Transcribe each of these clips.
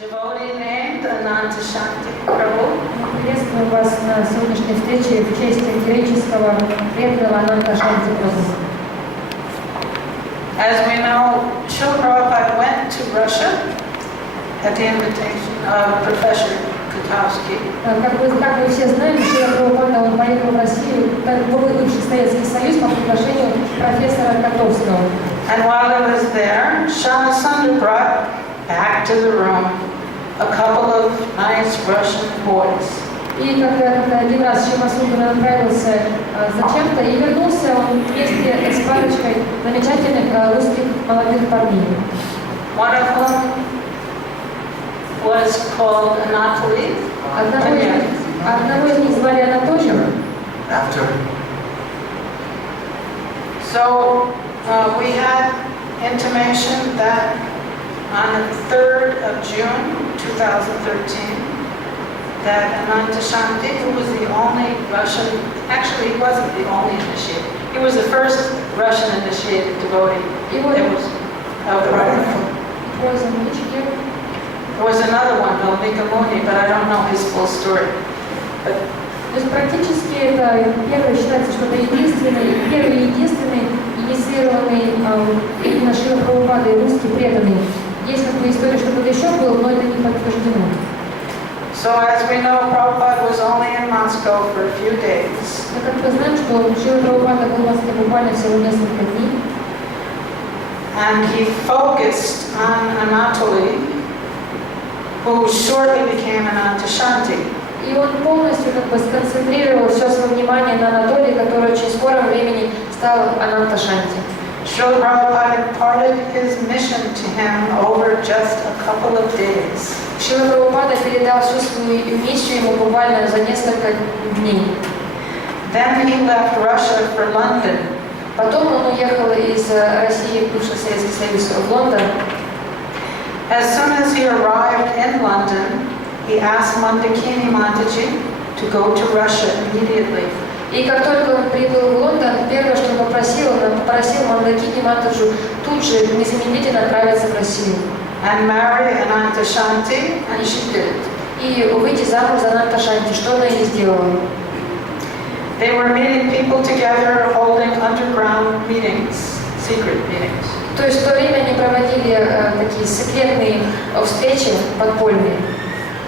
Devotee named Ananta Shanti Prabhu. Приветствую вас на сегодняшней встрече в честь героического преданного Ананта Шанти Прабhu. As we know, Srila Prabhupada went to Russia at the invitation of Professor Kotowski. Как вы все знаете, Срила Прабхупада он поехал в Россию, в бывший Советский Союз по приглашению профессора Котовского. And while he was there, Shama Sundar brought back to the room a couple of nice Russian boys. И когда один раз Шама Сундар отправился зачем-то и вернулся он вместе с парочкой замечательных русских молодых парней. One of whom was called Anatoly. Одного из них звали Анатолием. After. So we had intimation that on the 3rd of June 2013, that Ananta Shanti, who was the only Russian, actually he wasn't the only initiated, he was the first Russian initiated devotee. There was another one, Valmika Muni, but I don't know his full story. But то есть практически это первый считается, что это первый и единственный инициированный именно Шрила Прабхупады русский преданный. Есть как бы история, что кто-то еще был, но это не подтверждено. So as we know, Prabhupada was only in Moscow for a few days. Но как мы знаем, что Шрила Прабхупада был в Москве буквально всего несколько дней. And he focused on Anatoly, who shortly became Ananta Shanti. И он полностью как бы сконцентрировал все свое внимание на Анатолии, который очень в скором времени стал Ананта Шанти. Srila Prabhupada imparted his mission to him over just a couple of days. Шрила Прабхупада передал всю свою миссию ему буквально за несколько дней. Then he left Russia for London. Потом он уехал из России, бывший Советский Союз, в Лондон. As soon as he arrived in London, he asked Mandakini Mataji to go to Russia immediately. И как только он прибыл в Лондон, первое, что он попросил Мандакини Матаджу тут же незамедлительно отправиться в Россию. And marry Ananta Shanti, and she did. И выйти замуж за Ананта Шанти, что она и сделала. They were meeting people together, holding underground meetings, secret meetings. То есть в то время они проводили такие секретные встречи подпольные.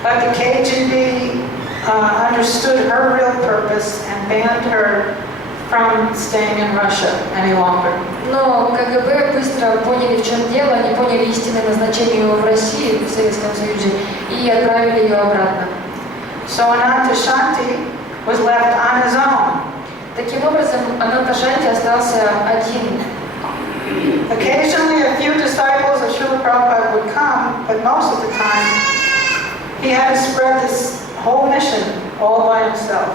But the KGB understood her real purpose and banned her from staying in Russia any longer. Но КГБ быстро поняли, в чем дело, они поняли истинное назначение его в России, в Советском Союзе, и отправили ее обратно. So Ananta Shanti was left on his own. Таким образом, Ананта Шанти остался один. Occasionally a few disciples of Srila Prabhupada would come, but most of the time he had to spread this whole mission all by himself.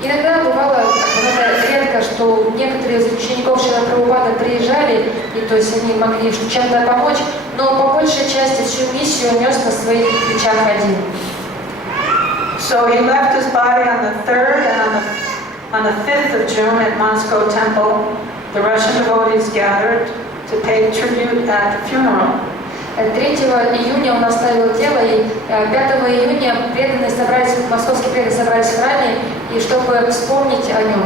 Иногда бывало, это редко, что некоторые из учеников Шрила Прабхупады приезжали, и то есть они могли чем-то помочь, но по большей части всю миссию нес на своих плечах один. So he left his body on the 3rd and on the 5th of June at Moscow Temple. The Russian devotees gathered to pay tribute at the funeral. 3 июня он оставил тело, и 5 июня преданные собрались, московские преданные собрались в храме, и чтобы вспомнить о нем.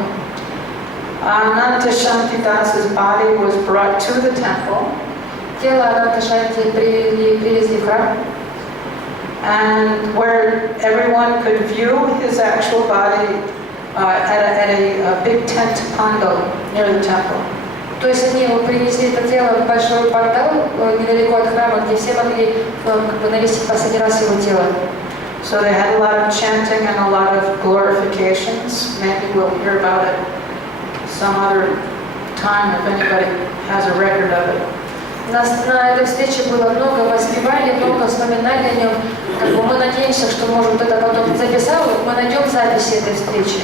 Ananta Shanti Das's body was brought to the temple. Тело Ананта Шанти привезли в храм. And where everyone could view his actual body at a big tent pandal near the temple. То есть они принесли это тело в большой портал недалеко от храма, где все могли навестить последний раз его тело. So they had a lot of chanting and a lot of glorifications. Maybe we'll hear about it some other time if anybody has a record of it. На этой встрече было много воспеваний, много вспоминаний о нем. Мы надеемся, что, может, это потом записал, мы найдем записи этой встречи.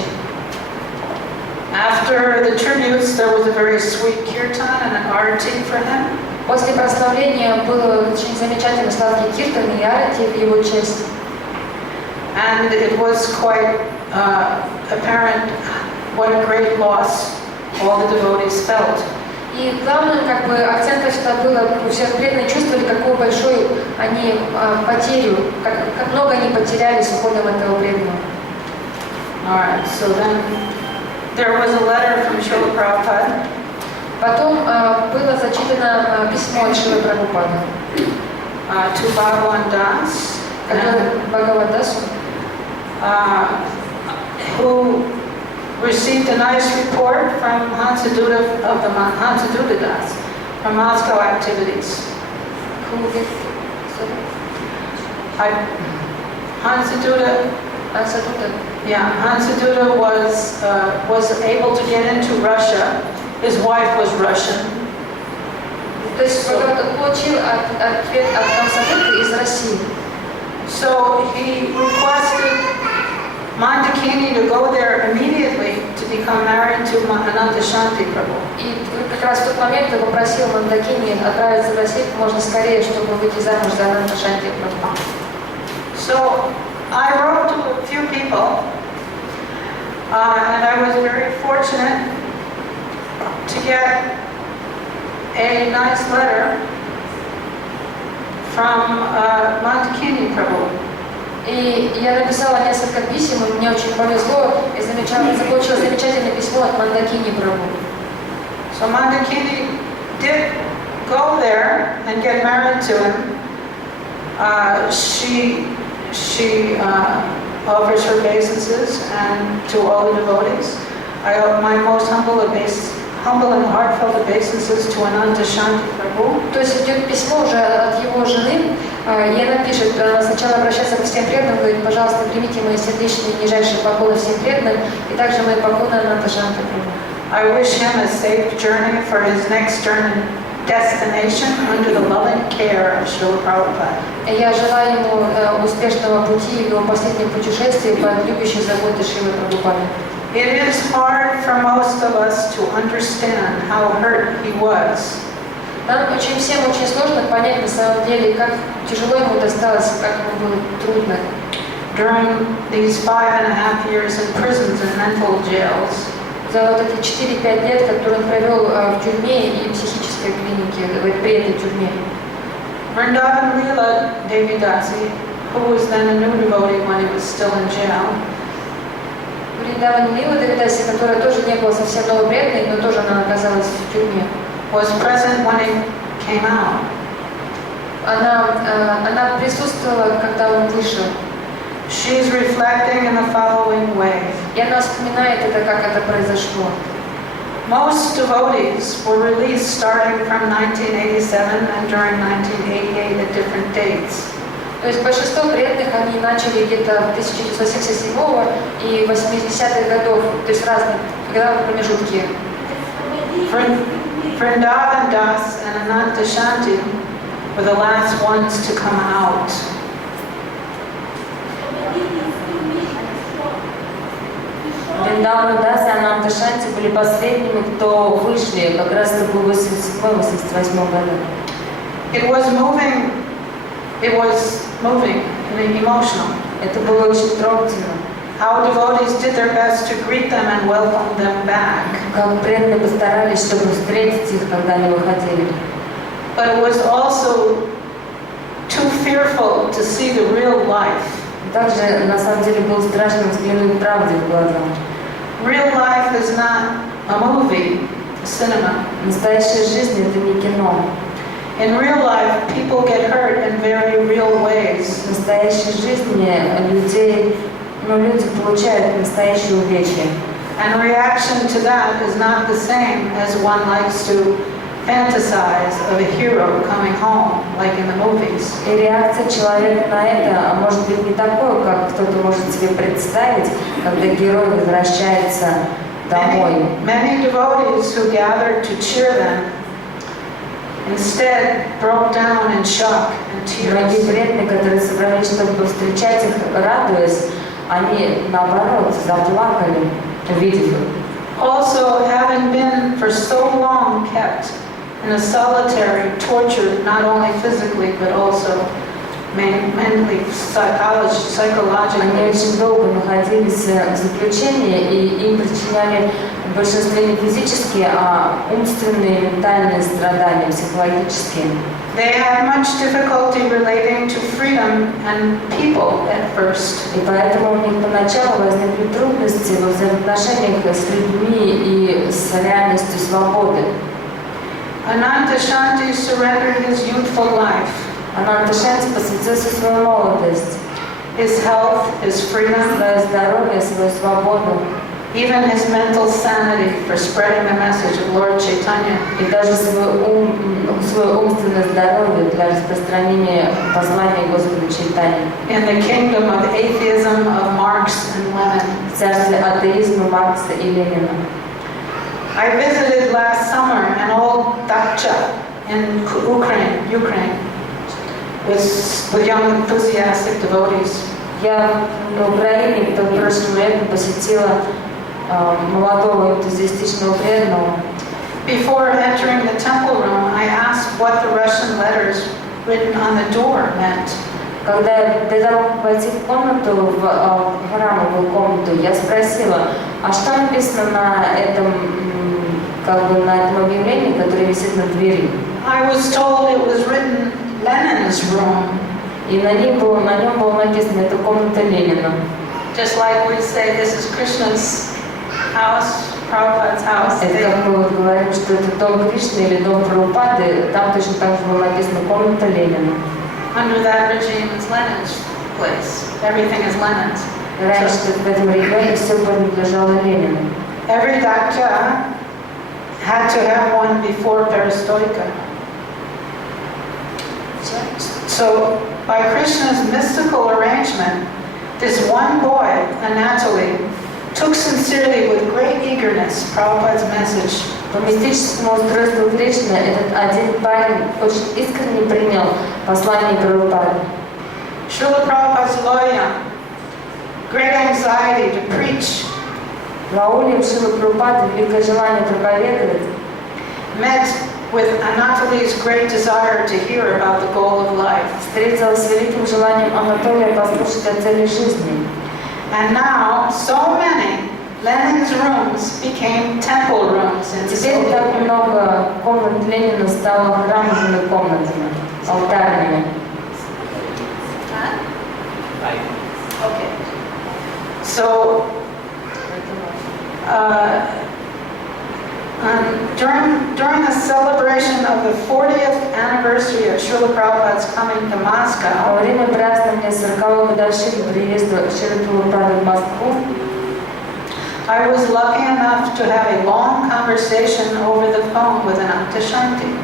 After the tributes, there was a very sweet kirtan and an arati for him. После прославления был очень замечательный сладкий киртан и арати в его честь. And it was quite apparent what a great loss all the devotees felt. И главным акцентом всегда было, у всех преданных чувствовали, какую большую они потерю, как много они потеряли с уходом этого преданного. Alright, so then there was a letter from Srila Prabhupada. Потом было зачитано письмо от Шрилы Прабхупады To Bhagavan Das, Бхагавадасу, who received a nice report from Hansaduta of the Hansaduta Das from Moscow activities. Hansaduta, Hansaduta was able to get into Russia. His wife was Russian. То есть получил ответ от Хансадуты из России. So he requested Mandakini to go there immediately to become married to Ananta Shanti Prabhu. И как раз в тот момент я попросил Мандакини отправиться в Россию как можно скорее, чтобы выйти замуж за Ананта Шанти Прабhu. So I wrote to a few people, and I was very fortunate to get a nice letter from Mandakini Prabhu. И я написала несколько писем, и мне очень повезло, и получила замечательное письмо от Мандакини Прабhu. So Mandakini did go there and get married to him. She offers her obeisances and to all the devotees. I offer my most humble and heartfelt obeisances to Ananta Shanti Prabhu. То есть идет письмо уже от его жены, и она пишет, сначала обращается к всем преданным, говорит, пожалуйста, примите мои сердечные и нижайшие поклоны всем преданным, и также мои поклоны Ананта Шанти Прабhu. I wish him a safe journey for his next destination under the loving care of Srila Prabhupada. Я желаю ему успешного пути в его последнем путешествии под любящей заботой Шрилы Прабхупады. It is hard for most of us to understand how hurt he was. Нам всем очень сложно понять на самом деле, как тяжело ему досталось, как ему было трудно. During these 5.5 years in prisons and mental jails, за вот эти 4-5 лет, которые он провел в тюрьме и психической клинике, при этой тюрьме. Vrindavan Leela Devidasi, who was then a new devotee when he was still in jail, Вриндаван Лила Девидаси, которая тоже не была совсем новой преданной, но тоже она оказалась в тюрьме. was present when he came out. Она присутствовала, когда он вышел. She is reflecting in the following way. И она вспоминает это, как это произошло. Most devotees were released starting from 1987 and during 1988 at different dates. То есть большинство преданных, они начали где-то в 1977 и 80-х годов, то есть разные годовые промежутки. Vrindavan Das and Ananta Shanti were the last ones to come out. Вриндаван Дас и Ананта Шанти были последними, кто вышли, как раз это был 87-88 году. It was moving and emotional. Это было очень трогательно. How devotees did their best to greet them and welcome them back. Как преданные постарались, чтобы встретить их, когда они выходили. But it was also too fearful to see the real life. Также, на самом деле, было страшно взглянуть правде в глаза. Real life is not a movie, a cinema. Настоящая жизнь – это не кино. In real life, people get hurt in very real ways. В настоящей жизни люди получают настоящее увечье. And reaction to that is not the same as one likes to fantasize of a hero coming home, like in the movies. И реакция человека на это может быть не такой, как кто-то может себе представить, когда герой возвращается домой. Many devotees who gathered to cheer them instead broke down in shock and Многие tears. преданные, которые собрались, чтобы встречать их, радуясь, они, наоборот, заплакали, увидев их. Also, having been for so long kept in a solitary, tortured not only physically but also mentally, Они psychologically. очень долго находились в заключении, и им причиняли в большинстве не физические, а умственные, ментальные страдания, психологические. They had much difficulty relating to freedom and people at first. И поэтому у них поначалу возникли трудности во взаимоотношениях с людьми и с реальностью свободы. Ananta Shanti surrendered his youthful life, Ананта Шанти посвятил всю свою молодость, his health, his freedom, свое здоровье, свою свободу, even his mental sanity for spreading the message of Lord Chaitanya. и даже свое умственное здоровье для распространения послания Господа Чайтаньи. In the kingdom of atheism of Marx and Lenin. В царстве атеизма Маркса и Ленина. I visited last summer an old dacha in Ukraine, with young enthusiastic devotees. Я в Украине прошлым летом посетила молодого энтузиастичного преданного. Before entering the temple room, I asked what the Russian letters written on the door meant. Когда я перед того, как войти в комнату, в храмовую комнату, я спросила, а что написано на этом, на этом объявлении, которое висит на двери? I was told it was written Lenin's room. И на нем было написано, это комната Ленина. Just like we say, this is Krishna's house, Prabhupada's house. Это как мы вот говорим, что это дом Кришны или дом Прабхупады, там точно так же было написано комната Ленина. Under that regime is Lenin's place. Everything is Lenin's. Раньше в этом регионе все принадлежало Ленину. Every dacha had to have one before perestroika. So, by Krishna's mystical arrangement, this one boy, Anatoly, took sincerely with great eagerness Prabhupada's message. По мистическому устройству Кришны этот один парень очень искренне принял послание Прабхупады. Srila Prabhupada's loyal, great anxiety to preach, Лауле Шрила Прабхупады великое желание проповедовать met with Anatoly's great desire to hear about the goal of life. встретилась с великим желанием Анатолия послушать о цели жизни. And now, so many Lenin's rooms became temple rooms in Теперь так Soviet. много комнат Ленина стало храмовыми комнатами, алтарными. Okay. So, during the celebration of the 40th anniversary of Srila Prabhupada's coming to Во Moscow, время празднования 40-й годовщины приезда Шрилы Прабхупады в Москву I was lucky enough to have a long conversation over the phone with Ananta Shanti.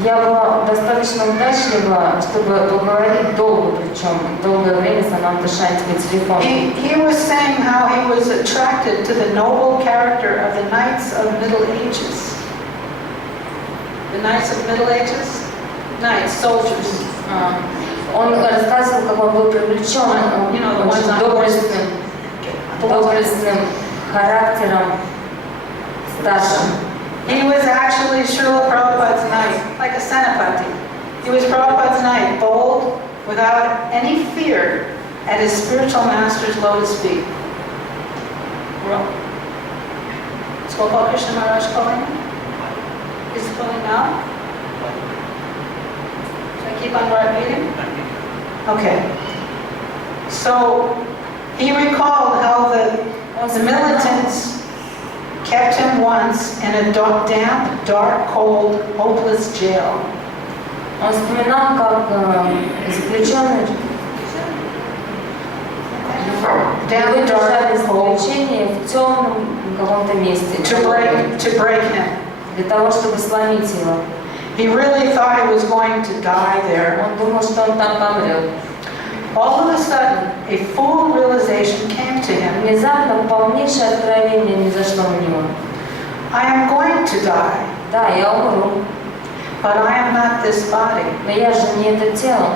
я была достаточно удачлива, чтобы поговорить долго, причем долгое время с Ананта Шанти по телефону. He was saying how he was attracted to the noble character of the Knights of Middle Ages. The Knights of Middle Ages? Knights, soldiers. Он рассказывал, как он был привлечен очень доблестным характером старшим. He was actually Srila Prabhupada's knight, like a Senapati. He was Prabhupada's knight, bold, without any fear, at his spiritual master's lotus feet. Is Gopal Krishna Maharaj calling? Is he calling now? Should I keep on repeating? Okay. So he recalled how the militants kept him once in a damp, dark, cold, hopeless jail. Он вспоминал, как заключенные Damp, dark, cold, заключение в темном каком-то месте to break him. для того, чтобы сломить его. He really thought he was going to die there. Он думал, что он там помрет. All of a sudden, a full realization came to him. Внезапно полнейшее откровение произошло у него. I am going to die, Да, я умру, but I am not this body. но я же не это тело,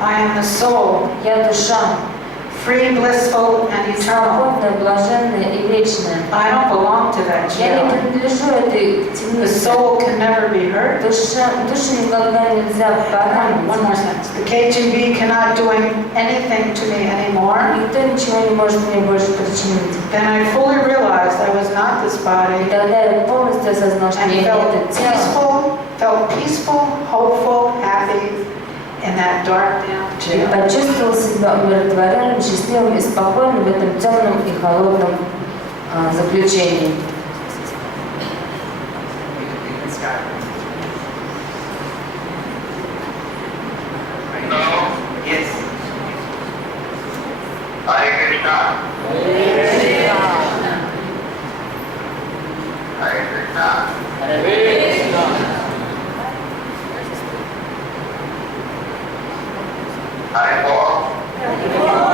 I am the soul, я душа, free, blissful, and eternal. свободное, блаженное и вечное. I don't belong to that Я не jail. принадлежу этой The темнице. soul can never be hurt. Душу никогда нельзя One поранить. more sentence. The KGB cannot do anything to me anymore. Никто ничего не может мне больше причинить. Then I fully realized I was not this И body тогда я полностью осознал, что and я не это тело. felt peaceful, hopeful, happy in that dark, damp И jail. почувствовал себя умиротворенным, счастливым и спокойным в этом темном и холодном заключении. Yes. Hare Krishna. Hare Krishna. Hare Paul.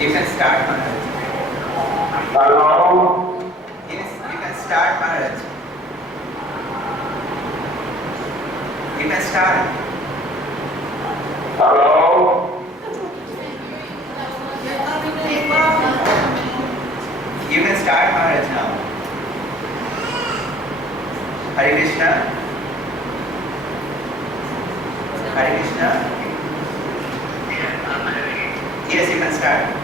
You can start, Maharaj. Hello. Yes, you can start, Maharaj. You can start. Hello. You can start, Maharaj, now. Hare Krishna. Hare Krishna. Yes, you can start.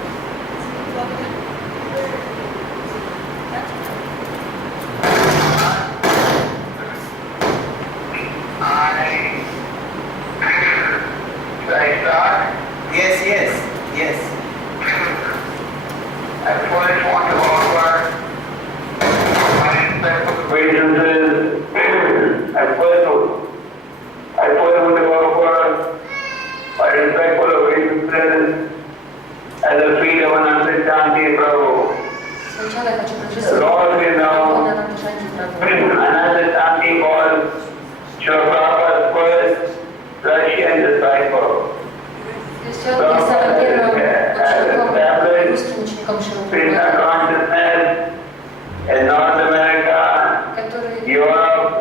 Should I start? Yes, yes, yes. I first want to offer my respectful grievances. I first want to offer my respectful grievances as a feet of Ananta Shanti Prabhu. Сначала я хочу As прочувствовать all of you know, Ананта Шанти Прабhu. Ananta Shanti was Srila Prabhupada's first Russian disciple. То есть он был самым первым учеником, русским учеником Шрила Krishna Прабхупады, consciousness in North America, который Europe,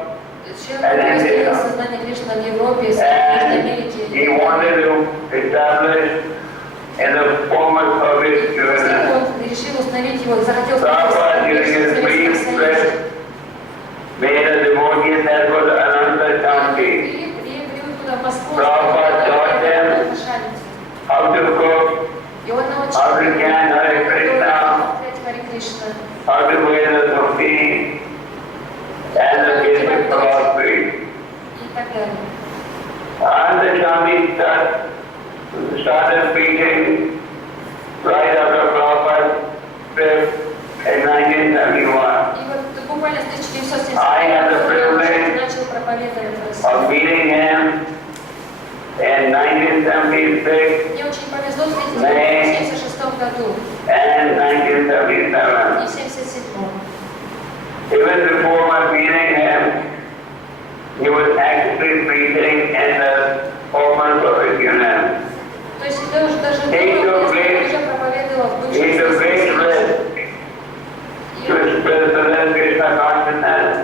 Шрила Прабхупада изменил сознание Кришны в Европе, в Южной Америке. he wanted to establish in the former Soviet Union. Он решил установить его, захотел Prabhupada, during his установить brief Советский Союз. trip, made a devotee that was Ananta Shanti. Привел туда в Москву, Prabhupada taught them Ананта Шанти. how to cook, И он научил how to chant Hare Krishna, Харе Кришна, how to wear the dhoti, and the basic philosophy. и так далее. Ananta Shanti started preaching right after Prabhupada's trip in 1971. И вот буквально с 1970 I had the privilege начал проповедовать в России. of meeting him in 1976 Мне очень повезло встретить его в 1976 году and и 1977. в 1977. Even before my meeting him, he was actually preaching in the former Soviet Union. То есть даже до He того, took как я great- уже проповедовала в бывшем He took great Советском Союзе. risk И to express the Krishna consciousness.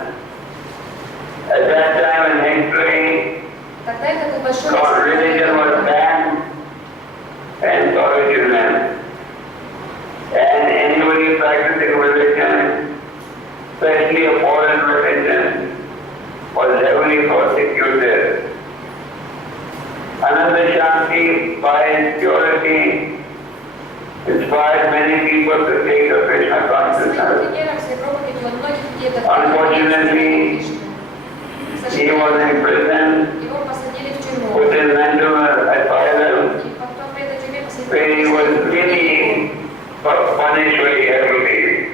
At that time in history, тогда это был большой God, religion was banned in Soviet Union. And anybody practicing religion, especially a foreign religion, was heavily persecuted. Ananta Shanti, by his purity, inspired many people to take the Krishna своим consciousness. примером, своей проповедью он многих людей Unfortunately, he was in prison Его посадили в тюрьму. with his mental asylum, И потом в этой тюрьме where he was посадили really punished very heavily.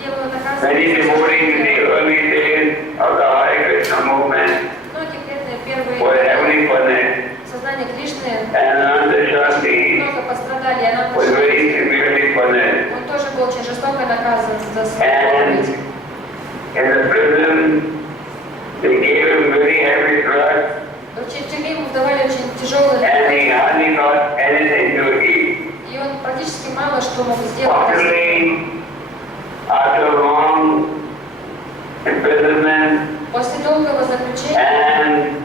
дело Many devotees in the early days of the Hare Krishna movement Многие преданные were первые heavily punished, сознание Кришны and Ananta Shanti много пострадали, и она was very severely punished. он тоже был очень жестоко наказан за свою And проповедь. in the prison, they gave him very heavy drugs, В тюрьме ему давали очень тяжелые and he лекарства, hardly got anything to eat. и он практически мало что мог сделать. Finally, after long imprisonment, После долгого заключения and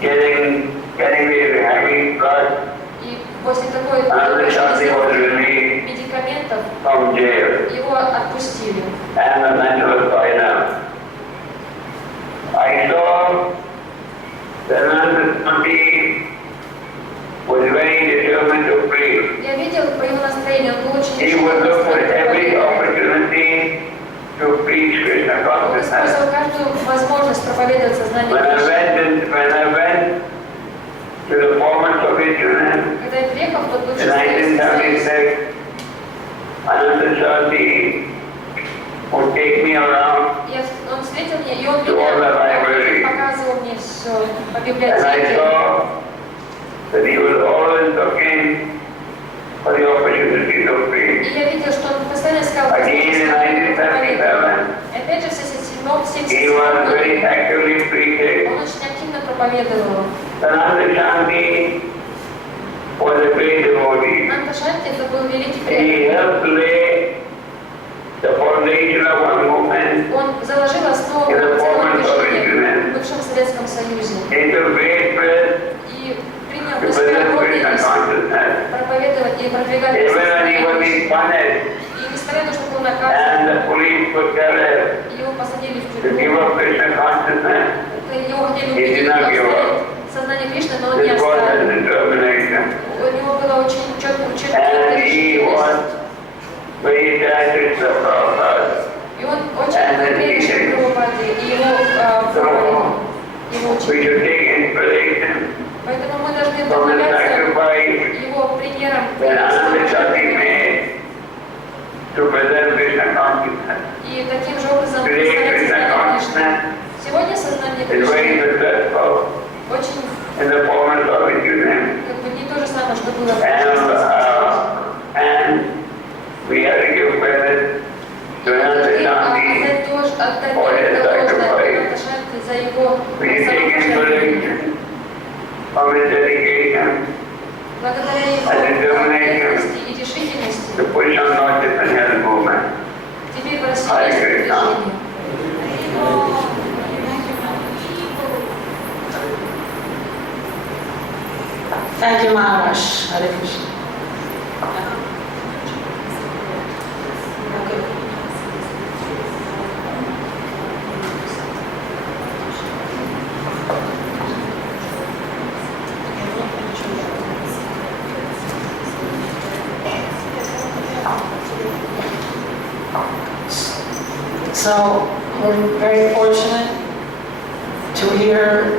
getting the heavy blood, и после такой Ananta Shanti was released медикаментов from jail его отпустили. and the mental asylum. I saw that Ananta Shanti was very determined to pray. Я видел по его настроению, он был очень He would look for every opportunity to preach Krishna Он consciousness. использовал каждую возможность проповедовать сознание When Кришны. I went to the former Soviet Union Когда я приехал в тот in бывший Советский Союз, 1976, Ananta Shanti would take me around он встретил меня, и он to all the libraries. показывал мне все по And I библиотеке. saw that he was always looking for the opportunity to И preach. я видел, что он постоянно искал Again in возможность проповедовать. 1977, Опять же, в 1977 he was very году actively preaching. он очень активно проповедовал. Ananta Shanti was a great devotee. Ананта Шанти это был великий He преданный. helped lay the foundation of one movement Он заложил основу in the целого former Soviet движения Union. в бывшем Советском Союзе. He took great pride И принял to на себя present огромный Krishna риск consciousness. проповедовать и продвигать Even when he сознание was Кришны. being punished И несмотря на то, что был наказан, and the police would tell him его посадили в to give тюрьму. up Krishna consciousness, Его хотели he убедить did not give оставить up. сознание Кришны, но он не This was his оставил. determination. У него было очень четкое And he was решительность. very attached to Prabhupada. И он очень был предан Прабхупаде и его форме, его We учению. should take inspiration Поэтому мы должны from the вдохновляться sacrifice его примером. that Ananta Shanti made to present Krishna consciousness. И таким же образом Today представлять Krishna сознание Кришны. consciousness Сегодня сознание is very Кришны successful очень in the former Soviet Union. как бы не то же самое, что было в And we have to give credit to Ananta Shanti отдать for his должное sacrifice. Ананта Шанти за его We take самопожертвование. inspiration from his dedication Благодаря его преданности и решительности to push on Lord Chaitanya's movement. теперь в России есть движение. Thank you, Maharaj. Hare Krishna. So we're very fortunate to hear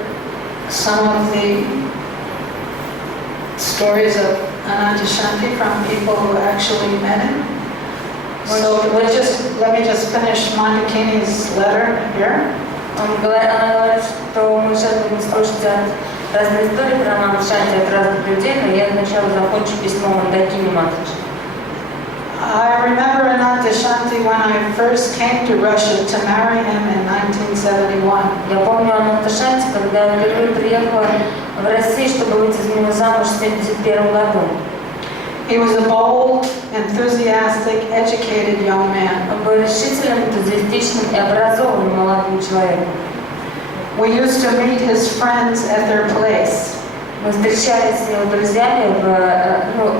some of the stories of Ananta Shanti from people who actually met him. So let me just finish Mandakini's letter here. Она говорит, что мы сейчас будем слушать разные истории про Ананту Шанти от разных людей, но я сначала закончу письмо Мандакини Матаджи. I remember Ananta Shanti when I first came to Russia to marry him in 1971. Я помню Ананту Шанти, когда я впервые приехала в Россию, чтобы выйти за него замуж в 1971 году. He was a bold, enthusiastic, educated young man. Он был решительным, энтузиастичным и образованным молодым человеком. We used to meet his friends at their place. Мы встречались с его друзьями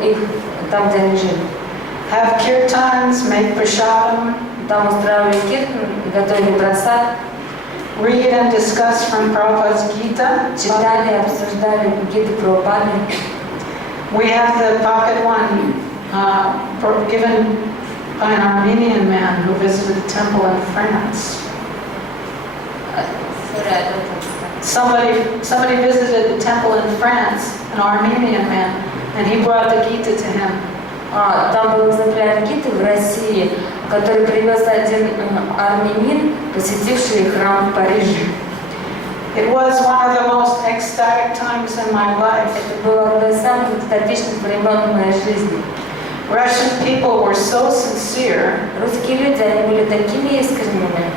их там, где они жили. Have kirtans, make prashadam, Там устраивали киртан, готовили просад, read and discuss from Prabhupada's Gita. читали, обсуждали Гиты Прабхупады. We have the pocket one given by an Armenian man who visited the temple in France. Somebody visited the temple in France, an Armenian man, and he brought the Gita to him. Там был экземпляр Гиты в России, который привез один армянин, посетивший храм в Париже. It was one of the most ecstatic times in my life. Это было одно из самых экстатичных времен в моей жизни. Russian people were so sincere. Русские люди, они были такими искренними.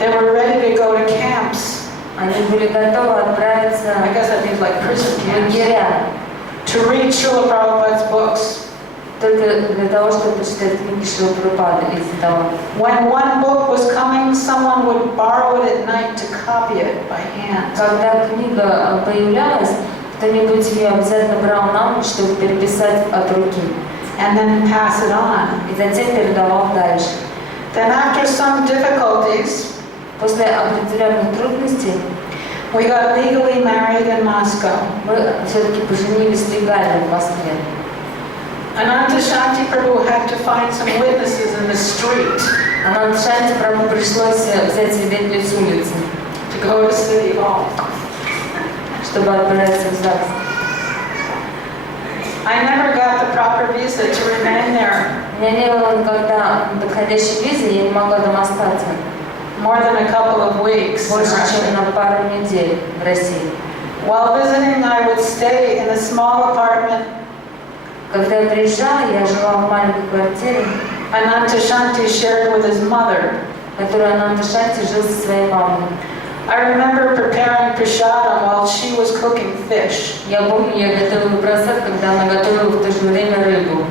They were ready to go to camps. Они были готовы отправиться I guess that means like prison в camps. лагеря, To read Srila Prabhupada's books. только для того, чтобы почитать книги Шрилы Прабхупады из-за того. When one book was coming, someone would borrow it at night to copy it by hand. Когда книга появлялась, кто-нибудь ее обязательно брал на ночь, чтобы переписать от руки. And then pass it on. И затем передавал дальше. Then after some difficulties, После определенных трудностей we got legally married in Moscow. мы все-таки поженились легально в Москве. Ananta Shanti Prabhu had to find some witnesses in the street Ананта Шанти Прабху пришлось взять свидетелей с улицы, to go to City Hall. чтобы отправиться в ЗАГС. I never got the proper visa to remain there У меня не было никогда подходящей визы, я не могла там остаться more than a couple of weeks. in больше, Russia. чем на пару недель в России. While visiting, I would stay in a small apartment. Когда я приезжала, я жила в маленькой квартире, Ananta Shanti shared with his mother. которую Ананта Шанти жил со своей мамой. I remember preparing prasadam while she was cooking fish. Я помню, я готовила просад, когда она готовила в то же время рыбу.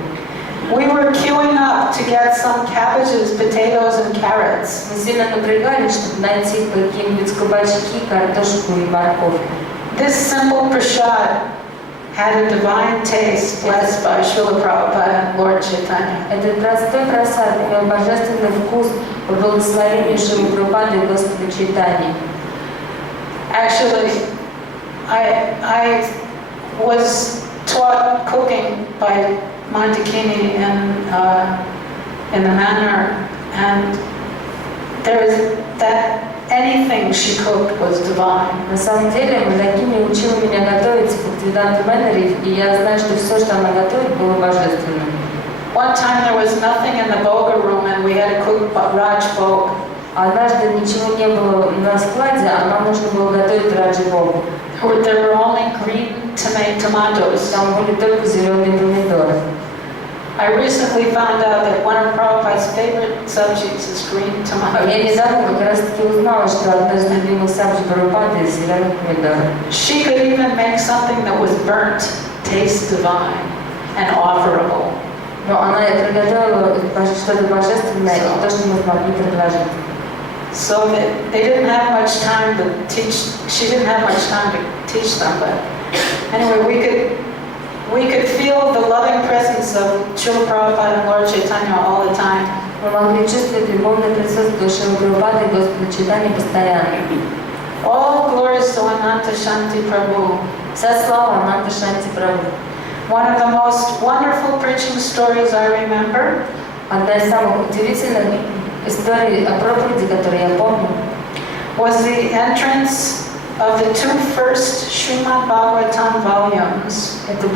We were queuing up to get some cabbages, potatoes, and carrots. Мы сильно напрягались, чтобы найти какие-нибудь кабачки, картошку и морковку. This simple prasad had a divine taste blessed by Srila Prabhupada and Lord Chaitanya. Этот простой просад имел божественный вкус по благословению Шрилы Прабхупады и Господа Чайтаньи. Actually, I was taught cooking by Montekini in the manor, and there is that anything she cooked was divine. На самом деле, Мандакини учила меня готовить в Бхактивиданта Мэннере, и я знаю, что все, что она готовит, было божественным. One time there was nothing in the Boga room, and we had to cook Raj Bhog. Однажды ничего не было на складе, а нам нужно было готовить Раджи Богу. There were only green tomatoes. Там были только зеленые помидоры. I recently found out that one of Prabhupada's favorite subjects is green Я tomatoes. недавно как раз таки узнала, что одна из любимых сабджи Прабхупады из зеленых помидоров. She could even make something that was burnt taste divine and offerable. Но она приготовила что-то божественное, и то, что мы смогли предложить. So that they didn't have much time to teach. She didn't have much time to teach them, but anyway, we could feel the loving presence of Srila Prabhupada and Lord Chaitanya all the time. Мы могли чувствовать любовное присутствие Шрилы Прабхупады и Господа Чайтаньи постоянно. All glories to Ananta Shanti Prabhu. Вся слава Ананта Шанти Прабху. One of the most wonderful preaching stories I remember Одна из самых удивительных историй о проповеди, которые я помню, was the entrance of the two first Srimad Bhagavatam volumes. это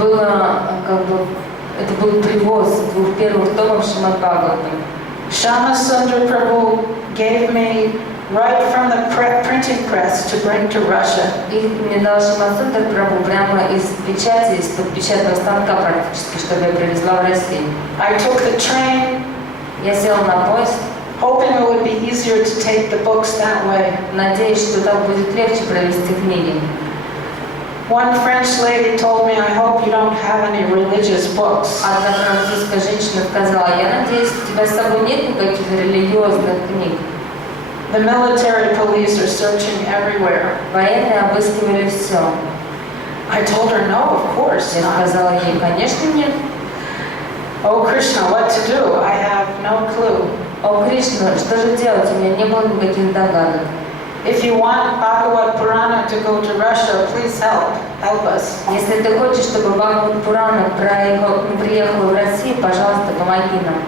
был привоз двух первых томов Шримад Бхагаватам. Shama Sundar Prabhu gave me right from the printing press to bring to Russia. Их мне дал Шамасундар Прабху прямо из печати, из-под печатного станка практически, чтобы я привезла в Россию. I took the train, Я села на поезд, hoping it would be easier to take the books that way. надеясь, что так будет легче провести книги. One French lady told me, I hope you don't have any religious books. Одна французская женщина сказала: я надеюсь, у тебя с собой нет никаких религиозных книг. The military police are searching everywhere. Военные обыскивали все. I told her, no, of course Я not. сказала ей: конечно нет. Oh, Krishna, what to do? I have no clue. О, Кришна, что же делать? У меня не было никаких догадок. If you want Bhagavad Purana to go to Russia, please help us. Если ты хочешь, чтобы Бхагават Пурана приехала в Россию, пожалуйста, помоги нам.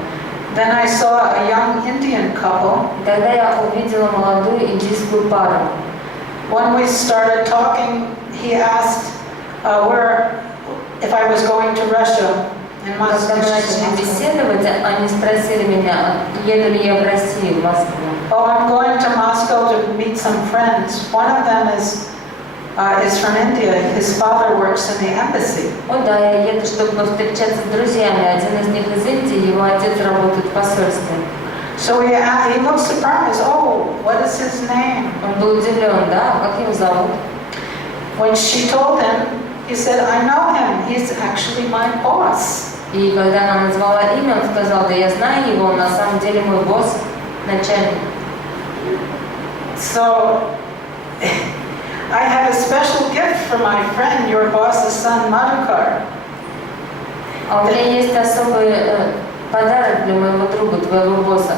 Then I saw a young Indian couple. И тогда я увидела молодую индийскую пару. When we started talking, he asked if I was going to Russia. In Когда мы начали беседовать, они спросили меня, еду ли я в Россию, в Москву. Oh, I'm going to Moscow to meet some friends. One of them is from India. His father works in the embassy. О да, я еду, чтобы повстречаться с друзьями. Один из них из Индии, его отец работает в посольстве. So he looked surprised. Oh, what is his name? Он был удивлен, да, как его зовут? When she told him, he said, I know him. He's actually my boss. И когда она назвала имя, он сказал: да я знаю его, он на самом деле мой босс, начальник. So, I have a special gift for my friend, your boss's son, Madhukar. А у меня есть особый подарок для моего друга, твоего босса.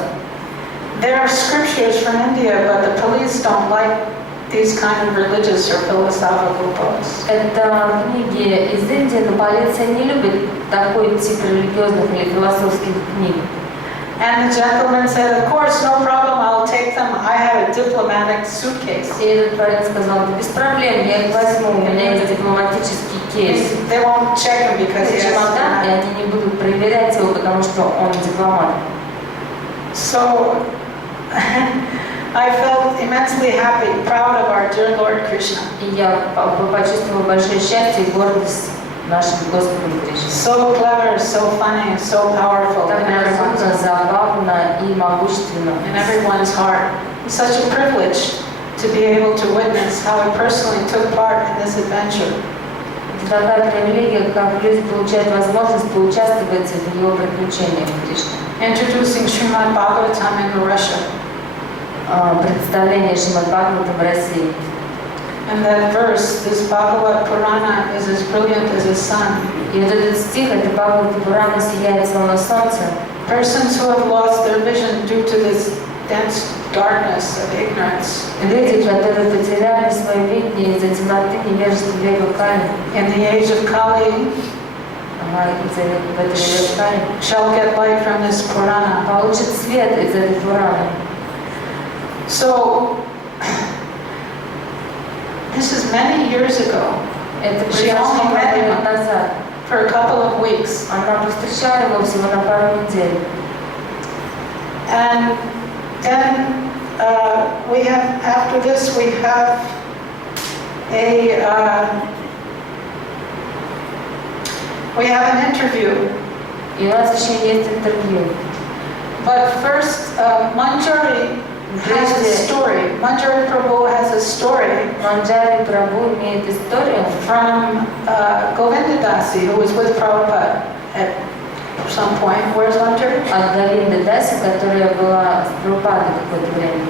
There are scriptures from India, but the police don't like these kind of religious or philosophical books. Это книги из Индии, но полиция не любит такой тип религиозных или философских книг. And the gentleman said, of course, no problem, I'll take them. I have a diplomatic suitcase. И этот парень сказал: да без проблем, я их возьму, у меня есть дипломатический кейс. They won't check him because he has Чемодан, и они не будут проверять его, потому что он дипломат. So, I felt immensely happy, proud of our dear Lord Krishna. И я почувствовала большое счастье и гордость нашим Господом Кришной. So clever, so funny, so powerful Так разумно, забавно и могущественно. in everyone's heart. It's such a privilege to be able to witness how he personally took part in this adventure. Это такая привилегия, как люди получают возможность поучаствовать в его приключениях Кришны. Introducing Srimad Bhagavatam in Russia. Представление Шримад Бхагаватам в России. And that verse, this Bhagavad Purana, is as brilliant as the sun. И вот этот стих, это Бхагавата Пурана сияет словно солнце. Persons who have lost their vision due to this dense darkness of ignorance Люди, которые потеряли свое видение из-за темноты невежества века Кали, in the age of Kali, из-за в этой века Кали, shall get light from this Purana. получат свет из этой Пураны. So, this is many years ago. Это She произошло only много met лет him назад. for a couple of weeks. Она повстречала его всего на пару недель. And then we have, after this, we have an interview. И у нас еще есть интервью. But first, Manjari has a story. Manjari Prabhu has a story Манджари Прабhu имеет историю from Govinda Dasi, who was with Prabhupada at some point. Where's Manjari? от Говинды Даси, которая была с Прабхупадой какое-то время.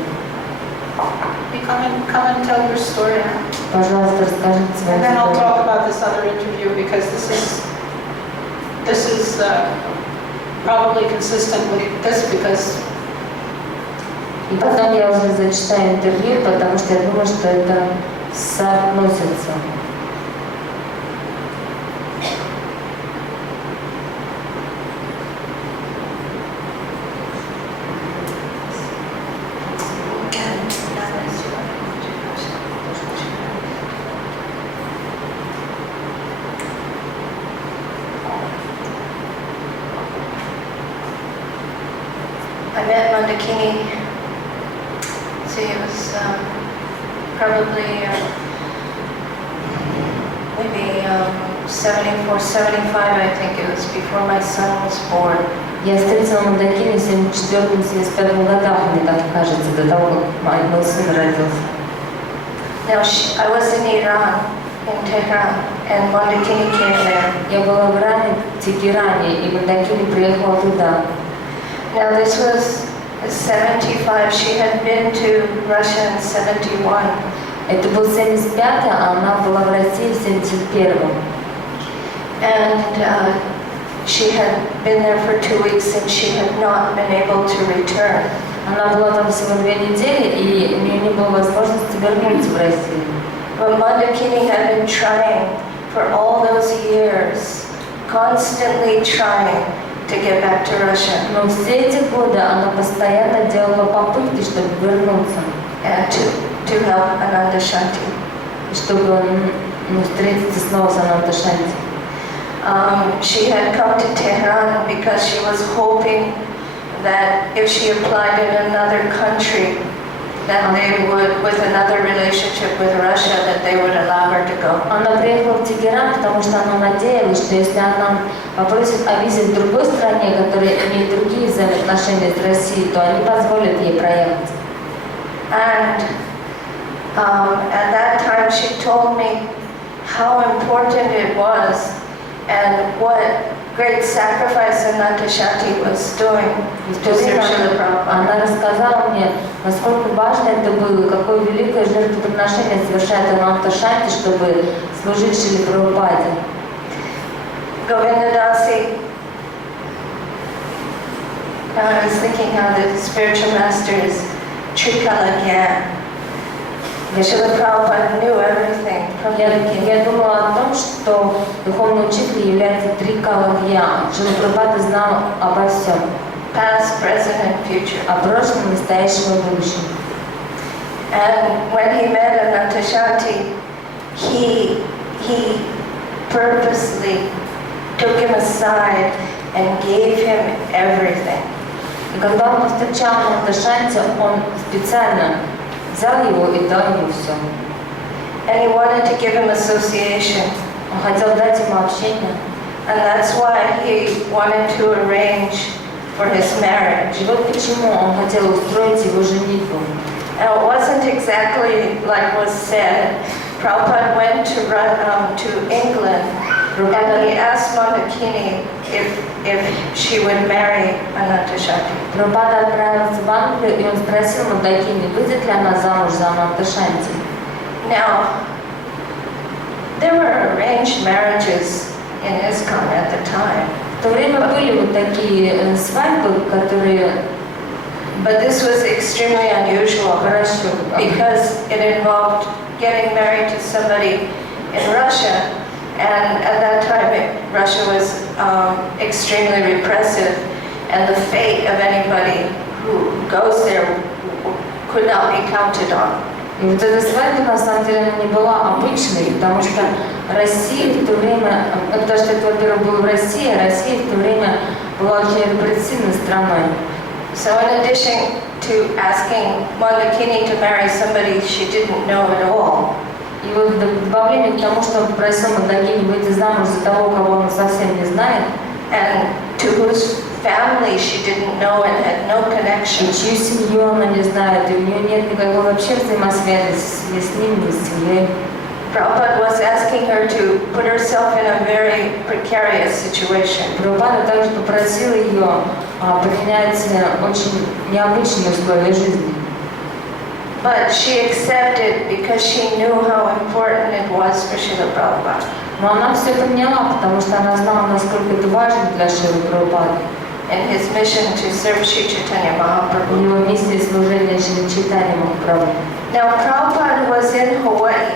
You come and tell your story now. Пожалуйста, расскажите свою And then I'll историю. talk about this other interview because this is probably consistent with this because И потом я уже зачитаю интервью, потому что я думаю, что это соотносится. I met Mandakini, it was probably maybe 74, 75, I think it was before my son was born. Я встретила Мандакини в 74-75 годах, мне так кажется, до того, как мой сын родился. Now I was in Iran, in Tehran, and Mandakini came there. Я была в Иране, в Тегеране, и Мандакини приехала туда. Now this was 75. She had been to Russia in 71. Это был 75-й, а она была в России в 71-м. And she had been there for 2 weeks and she had not been able to return. Она была там всего 2 недели, и у нее не было возможности вернуться в Россию. But Mandakini had been trying for all those years, constantly trying to get back to Russia. Но все эти годы она постоянно делала попытки, чтобы вернуться. And to help Ananta Shanti. Чтобы встретиться снова с Ананта Шанти. She had come to Tehran because she was hoping that if she applied in another country, that they would, with another relationship with Russia, that they would allow her to go. Она приехала в Тегеран, потому что она надеялась, что если она попросит о визе в другой стране, которая имеет другие взаимоотношения с Россией, то они позволят ей проехать. And at that time she told me how important it was and what great sacrifice Ananta Shanti was doing to serve Srila Prabhupada. Она рассказала мне, насколько важно это было, какое великое жертвоприношение совершает Ананта Шанти, чтобы служить Шриле Прабхупаде. Govinda Dasi, I was thinking how the spiritual masters Trikala Gyan. Srila Prabhupada knew everything from the beginning. Я думала о том, что духовный учитель является Трикала Гьян. Шрила Прабхупада знал обо всем. Past, present, and future. О прошлом, настоящем и будущем. And when he met Ananta Shanti, he purposely took him aside and gave him everything. И когда он встречал Ананта Шанти, он специально взял его и дал ему все. And he wanted to give him association. Он хотел дать ему общение. And that's why he wanted to arrange for his marriage. И вот почему он хотел устроить его женитьбу. Now, it wasn't exactly like was said. Prabhupada went to England and he asked Mandakini if she would marry Ananta Shanti. Прабхупада отправился в Англию, и он спросил Мандакини, выйдет ли она замуж за Ананта Шанти. Now, there were arranged marriages in ISKCON at the time. В то время были вот такие свадьбы, которые But this was extremely unusual because it involved getting married to somebody in Russia, and at that time Russia was extremely repressive, and the fate of anybody who goes there could not be counted on. И вот эта свадьба, на самом деле, она не была обычной, потому что Россия в то время, потому что это, во-первых, была Россия, а Россия в то время была очень репрессивной страной. So in addition to asking Mandakini to marry somebody she didn't know at all, И вот в добавление к тому, что он просил Мандакини выйти замуж за того, кого он совсем не знает, and to whose family she didn't know and had no и connection, чью семью она не знает, и у нее нет никакой вообще взаимосвязи ни с ним, ни с семьей. Prabhupada was asking her to put herself in a very precarious situation. Прабхупада также попросил ее принять очень необычные условия жизни. But she accepted because she knew how important it was for Srila Prabhupada. Но она все это поняла, потому что она знала, насколько это важно для Шрилы Прабхупады. And his mission to serve Sri Chaitanya У Mahaprabhu. него миссия служения Шри Чайтанья Махапрабху. Now Prabhupada was in Hawaii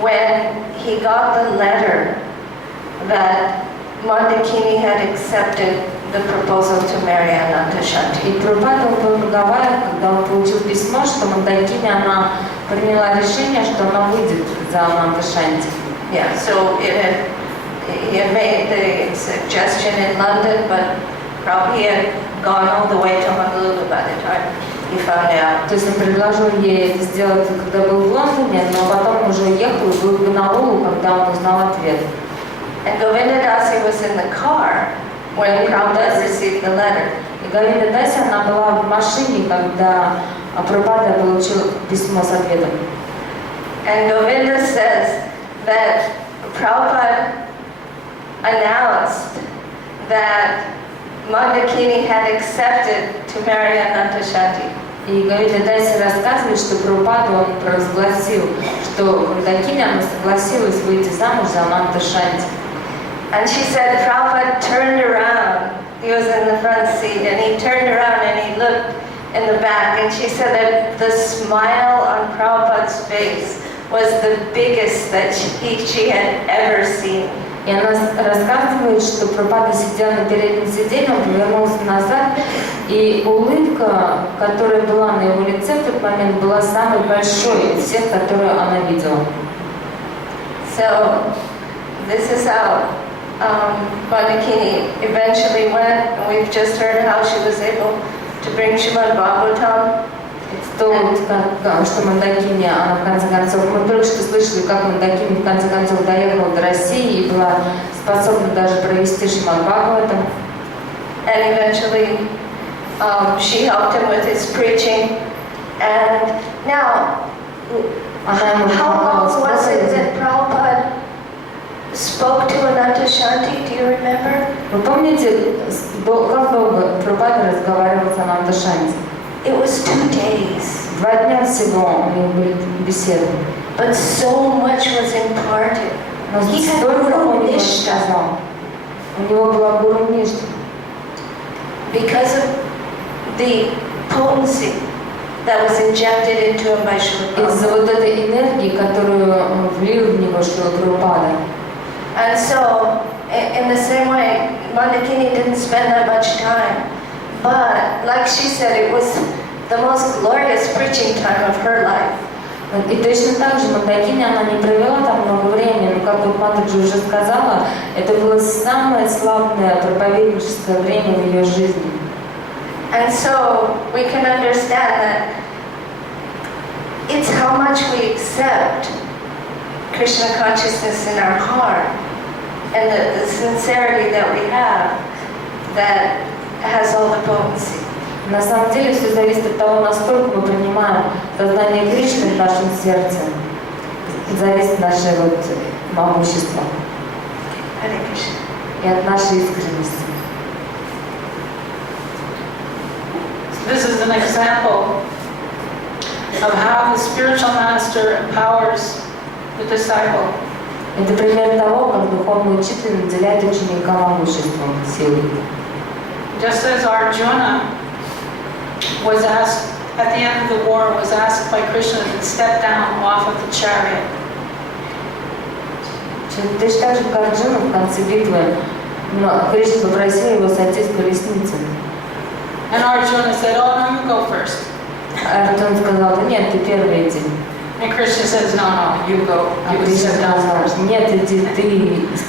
when he got the letter that Mandakini had accepted the proposal to marry Ananta Shanti. И Прабхупада был в Гавайях, когда он получил письмо, что Мандакини, она приняла решение, что она выйдет за Ананта Шанти. Yeah, so he had made the suggestion in London, but probably he had gone all the way to Honolulu by the time he found out. То есть он предложил ей это сделать, когда был в Лондоне, но потом уже уехал и был в Гонолулу, когда он узнал ответ. And Govinda Dasi was in the car when Prabhupada received the letter. И Говинда Даси, она была в машине, когда Прабхупада получил письмо с ответом. And Govinda says that Prabhupada announced that Mandakini had accepted to marry Ananta Shanti. И Говинда Даси рассказывает, что Прабхупада он провозгласил, что Мандакини, она согласилась выйти замуж за Ананта Шанти. And she said Prabhupada turned around. He was in the front seat and he turned around and he looked in the back, and she said that the smile on Prabhupada's face was the biggest that she had ever seen. И она рассказывает, что Прабхупада сидел на переднем сиденье, он повернулся назад, и улыбка, которая была на его лице в тот момент, была самой большой из всех, которые она видела. So this is how Mandakini eventually went, and we've just heard how she was able to bring Srimad Bhagavatam. То, что Мандакини, она в конце концов, мы только что слышали, как Мандакини в конце концов доехала до России и была способна даже провести Шримад Бхагаватам. And eventually she helped him with his preaching. And now, how long was it that Prabhupada spoke to Ananta Shanti? Do you remember? Вы помните, как долго Прабхупада разговаривал с Ананта Шанти? It was 2 days. 2 дня всего у них были беседы. But so much was imparted. Но He had столько он Guru ему Nishta. сказал. У него была Гуру Ништа. Because of the potency that was injected into him by Srila Из-за Prabhupada. вот этой энергии, которую влил в него Шрила Прабхупада. And so, in the same way, Mandakini didn't spend that much time. But, like she said, it was the most glorious preaching time of her life. И точно так же Мандакини, она не провела там много времени, но как вот Матаджи уже сказала, это было самое славное проповедническое время в ее жизни. And so, we can understand that it's how much we accept Krishna consciousness in our heart and the sincerity that we have that has all the potency. На самом деле все зависит от того, насколько мы принимаем сознание Кришны в нашем сердце. Зависит наше вот могущество Hare Krishna. и от нашей искренности. This is an example of how the spiritual master empowers the disciple. Это пример того, как духовный учитель наделяет ученика могуществом, силой. Just as Arjuna was asked, at the end of the war, was asked by Krishna to step down off of the chariot. Точно так же, как Арджуна в конце битвы, Кришна попросил его сойти с колесницы. And Arjuna said, oh no, you go first. Арджуна сказал, да нет, ты первый иди. And Krishna says, no, no, you go. А You Кришна step down сказал, first. нет, иди, ты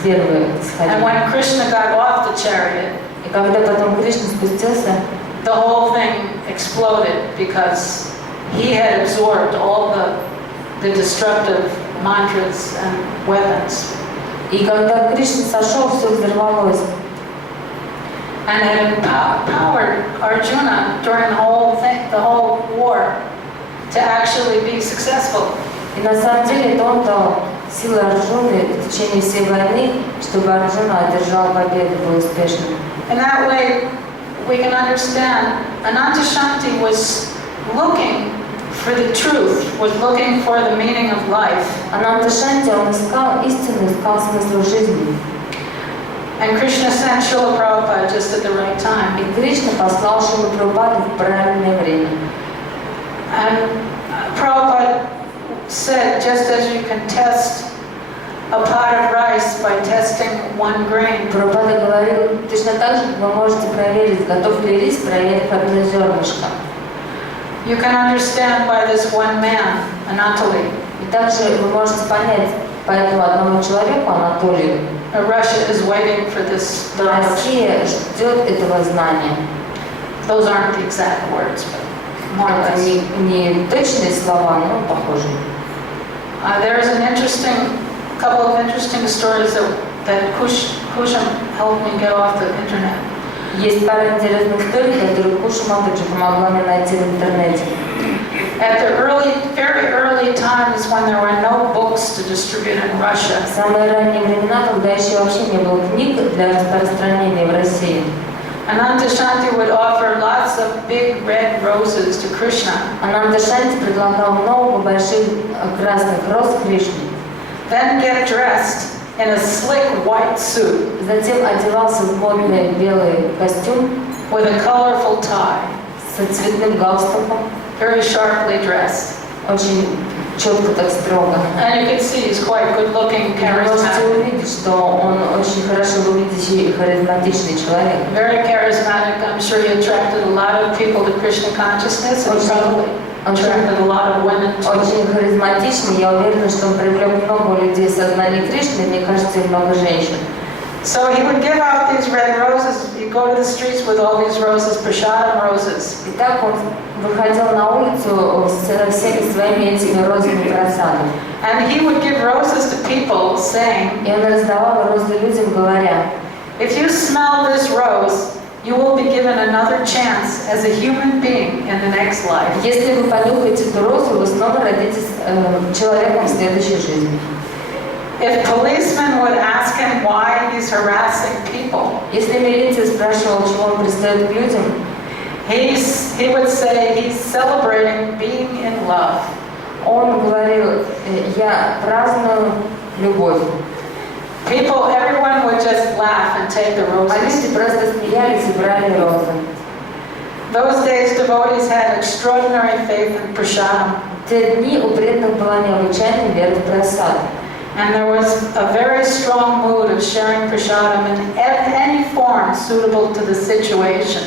первый сходи. And when Krishna got off the chariot, И когда потом Кришна спустился, the whole thing exploded because he had absorbed all the destructive mantras and weapons. и когда Кришна сошел, все взорвалось. And had empowered Arjuna during the whole war to actually be successful. И на самом деле это он дал силы Арджуны в течение всей войны, чтобы Арджуна одержал победу, был успешным. In that way, we can understand Ananta Shanti was looking for the truth, was looking for the meaning of life. Ананта Шанти, он искал истину, искал смысл жизни. And Krishna sent Srila Prabhupada just at the right time. И Кришна послал Шрилу Прабхупаду в правильное время. And Prabhupada said, just as you can test a pot of rice by testing 1 grain, Прабхупада говорил, точно так же вы можете проверить, готов ли рис, проверив одно зернышко. you can understand by this one man, Anantali. И также вы можете понять по этому одному человеку, Анатолию, Russia is waiting for this knowledge. Россия ждет этого знания. Those aren't the exact words, but more or Это less. не точные слова, но похожие. There is couple of interesting stories that Kusham helped me get off the internet. Есть пара интересных историй, которые Куша Матаджи помогла мне найти в интернете. At the very early times when there were no books to distribute in Russia, В самые ранние времена, когда еще вообще не было книг для распространения в России, Ananta Shanti would offer lots of big red roses to Krishna. Ананта Шанти предлагал много больших красных роз Кришне. Then get dressed in a slick white suit Затем одевался в модный белый костюм with a colorful tie, с цветным галстуком, very sharply dressed. очень четко так строго. And you can see he's quite good looking, Вы можете charismatic. увидеть, что он очень хорошо выглядящий и харизматичный человек. Very charismatic. I'm sure he attracted a lot of people to Krishna consciousness and probably attracted a lot of women too. Очень харизматичный, я уверена, что он привлек много людей в сознание Кришны, мне кажется, и много женщин. So he would give out these red roses. He'd go to the streets with all these roses, prashadam roses. И так он выходил на улицу со всеми своими этими розовыми просадами. And he would give roses to people saying, И он раздавал розы людям, говоря, if you smell this rose, you will be given another chance as a human being in the next life. если вы понюхаете эту розу, вы снова родитесь человеком в следующей жизни. If policemen would ask him why he's harassing people, Если милиция спрашивала, чего он пристает к людям, he would say he's celebrating being in love. он говорил, я праздную любовь. Everyone would just laugh and take the А roses. люди просто смеялись и брали розы. Those days, devotees had extraordinary faith in prasadam, В те дни у преданных была необычайная вера в просад. and there was a very strong mood of sharing prasadam in any form suitable to the situation.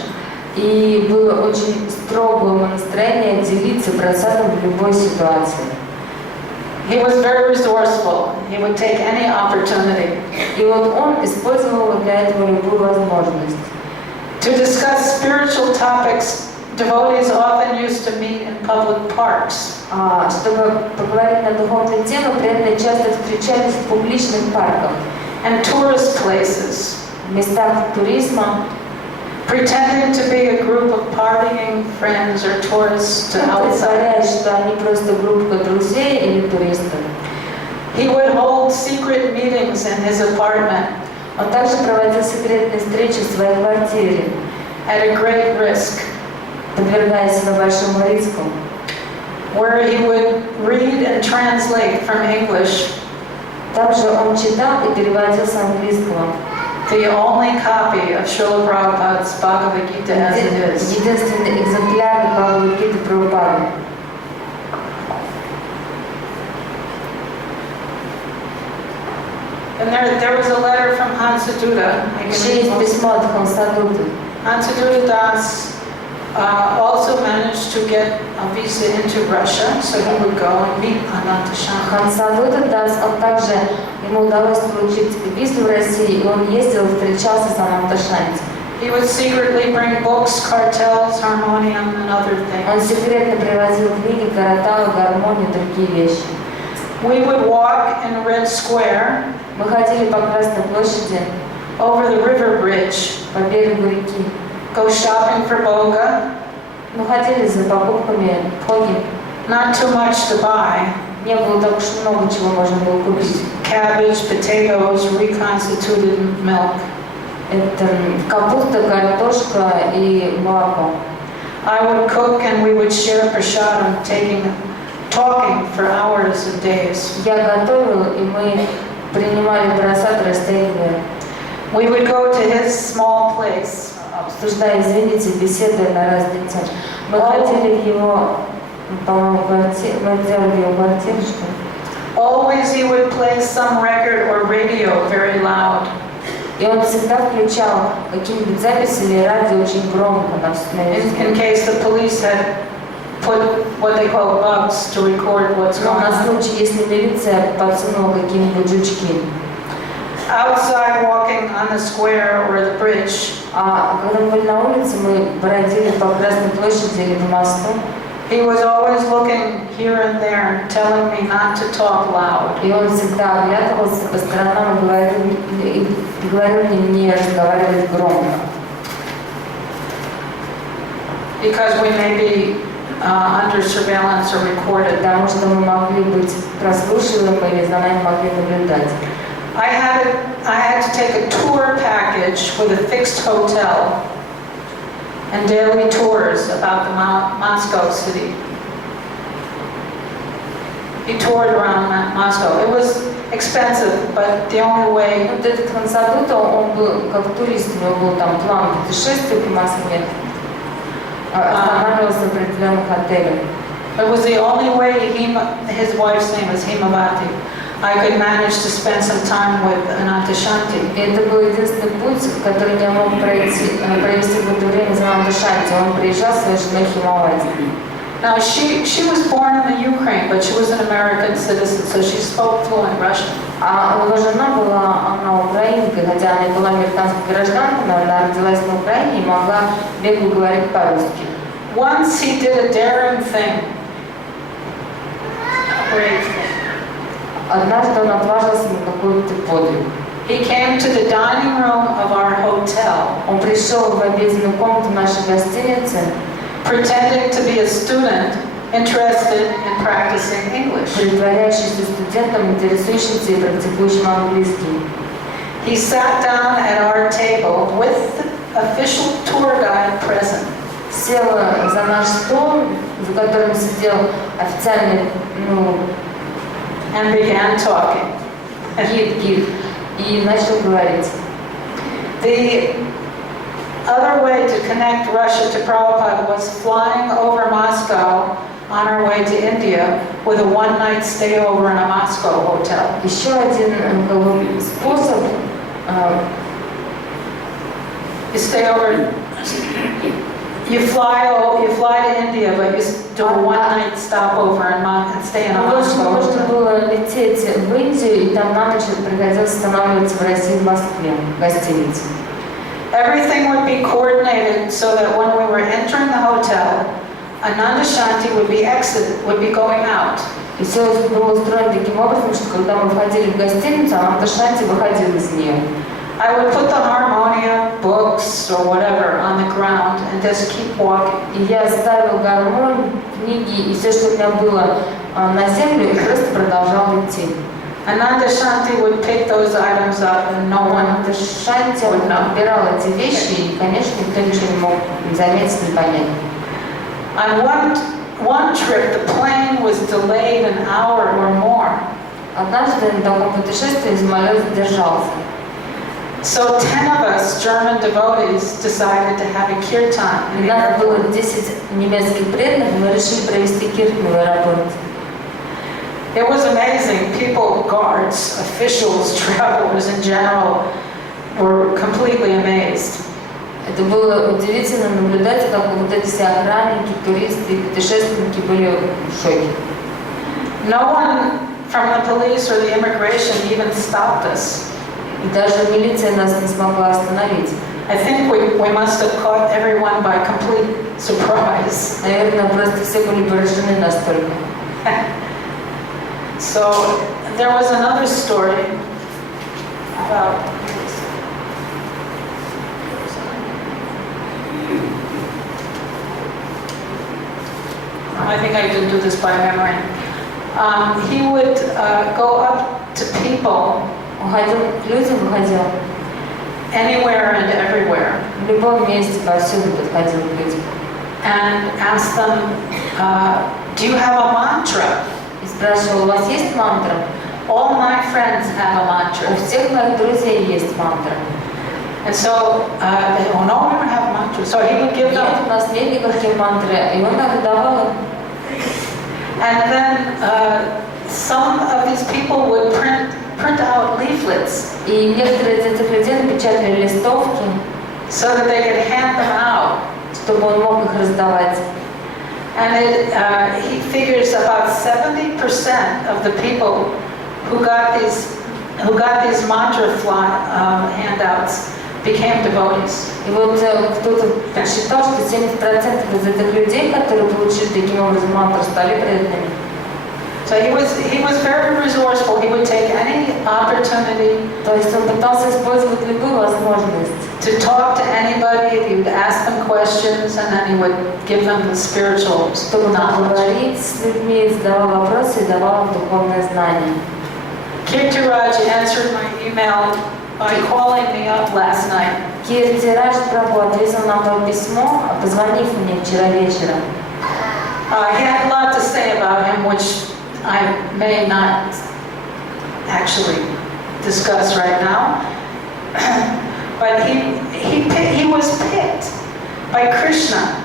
И было очень строгое настроение делиться просадом в любой ситуации. He was very resourceful. He would take any opportunity. И вот он использовал для этого любую возможность. To discuss spiritual topics, devotees often used to meet in public parks. Чтобы поговорить на духовные темы, преданные часто встречались в публичных парках, And tourist places, в местах туризма, pretending to be a group of partying friends or tourists to outside. притворяясь, что они просто группа друзей или туристов. He would hold secret meetings in his apartment Он также проводил секретные встречи в своей квартире, at a great risk, подвергая себя большому риску, where he would read and translate from English Также он читал и переводил с английского. the only copy of Srila Prabhupada's Bhagavad Gita as it is. Единственный экземпляр Бхагавад-гиты Прабхупады. And there was a letter from Hansaduta. I can Еще read есть most of it. письмо от Хансадуты. Hansaduta Das also managed to get a visa into Russia, so he would go and meet Ananta Shanti. Хансадута Дас, он также, ему удалось получить визу в России, и он ездил, встречался с Ананта Шанти. He would secretly bring books, cartels, harmonium, and other Он things. секретно привозил книги, караталы, гармонию и другие вещи. We would walk in Red Square Мы ходили по Красной площади, over the river bridge, по берегу реки. go shopping for boga, Мы ходили за покупками хоги. not too much to buy, Не было так уж много чего можно было купить. cabbage, potatoes, reconstituted milk. Это капуста, картошка и молоко. I would cook and we would share prasadam, talking for hours and days. Я готовила, и мы принимали просад, растягивая, We would go to his small place, обсуждая, извините, беседуя на разные темы. Мы ходили в его, по-моему, квартиру, мы делали его квартиру, что ли. always he would play some record or radio very loud. И он всегда включал какие-нибудь записи или радио очень громко In case the police had put what they call bugs to record what's Но going на on. случай, если милиция подсунула какие-нибудь жучки. Outside walking on the square or the bridge, А когда мы были на улице, мы бродили по Красной площади или по мосту. he was always looking here and there, telling me not to talk loud. И он всегда оглядывался по сторонам и говорил мне не разговаривать громко. Because we may be under surveillance or recorded. Потому что мы могли быть прослушиваемы или за нами могли наблюдать. I had to take a tour package with a fixed hotel and daily tours about the Moscow city. He toured around Moscow. It was expensive, but the only way. Вот этот Хансадута, он был как турист, у него был там план путешествия по Москве, останавливался в определенных отелях. It was the only way his wife's name is Himavati. I could manage to spend some time with Ananta Shanti. И это был единственный путь, который я мог провести какое-то время за Ананта Шанти. Он приезжал с своей женой Химавати. Now she was born in the Ukraine, but she was an American citizen, so she spoke fluent Russian. А его жена была, она украинка, хотя она была американской гражданкой, но она родилась на Украине и могла бегло говорить по-русски. Once he did a daring thing. Brave. Однажды он отважился на какой-то подвиг. He came to the dining room of our hotel, Он пришел в обеденную комнату нашей гостиницы, pretending to be a student interested in practicing English. притворяющийся студентом, интересующимся и практикующим английский. He sat down at our table with the official tour guide present. Сел за наш стол, за которым сидел официальный, And began talking. гид, и начал говорить. The other way to connect Russia to Prabhupada was flying over Moscow on our way to India with a one-night stay over in a Moscow hotel. Еще один способ You stay over, you fly to India, but you do a one-night stopover and stay in a Moscow можно hotel. было лететь в Индию, и там на ночь приходилось останавливаться в России, в Москве, в гостинице. Everything would be coordinated so that when we were entering the hotel, Ananta Shanti would be going out. И все было устроено таким образом, что когда мы входили в гостиницу, Ананта Шанти выходил из нее. I would put the harmonia, books, or whatever on the ground and just keep walking. И я ставил гармонь, книги и все, что у меня было на землю, и просто продолжал идти. Ananta Shanti would pick those items up and no one Ананта Шанти убирал эти вещи, и, конечно, никто ничего не мог заметить и понять. On one trip, the plane was delayed an hour or more. Однажды на таком путешествии самолет задержался. So 10 of us German devotees decided to have a kirtan in У the нас было airport. 10 немецких преданных, мы решили провести киртан в аэропорте. It was amazing. People, guards, officials, travelers in general were completely amazed. Это было удивительно наблюдать, как вот эти все охранники, туристы и путешественники были в шоке. No one from the police or the immigration even stopped us. И даже милиция нас не смогла остановить. I think we must have caught everyone by complete surprise. Наверное, просто все были поражены настолько. So there was another story about I think I didn't do this by memory. He would go up to people Уходил к людям, выходил. anywhere and everywhere В любом месте, повсюду подходил к людям. and ask them, do you have a mantra? И спрашивал, у вас есть мантра? All my friends have a У mantra. всех моих друзей есть мантра. And so they, oh no, we don't have a mantra. So he would give Нет, them, у нас нет никаких мантры. И он так давал им. and then some of these people would print out leaflets И некоторые из этих людей напечатали листовки, so that they could hand them out. чтобы он мог их раздавать. And he figures about 70% of the people who got these mantra handouts became devotees. И вот кто-то подсчитал, что 70% из этих людей, которые получили таким образом мантру, стали преданными. So he was very resourceful. He would take any opportunity То есть он пытался использовать любую возможность, to talk to anybody. He would ask them questions, and then he would give them the spiritual чтобы knowledge. говорить с людьми, задавал вопросы и давал им духовное знание. Kirtiraj answered my email by calling me up last night. Киртирадж Прабху ответил на мое письмо, позвонив мне вчера вечером. He had a lot to say about him, which I may not actually discuss right now. But he was picked by Krishna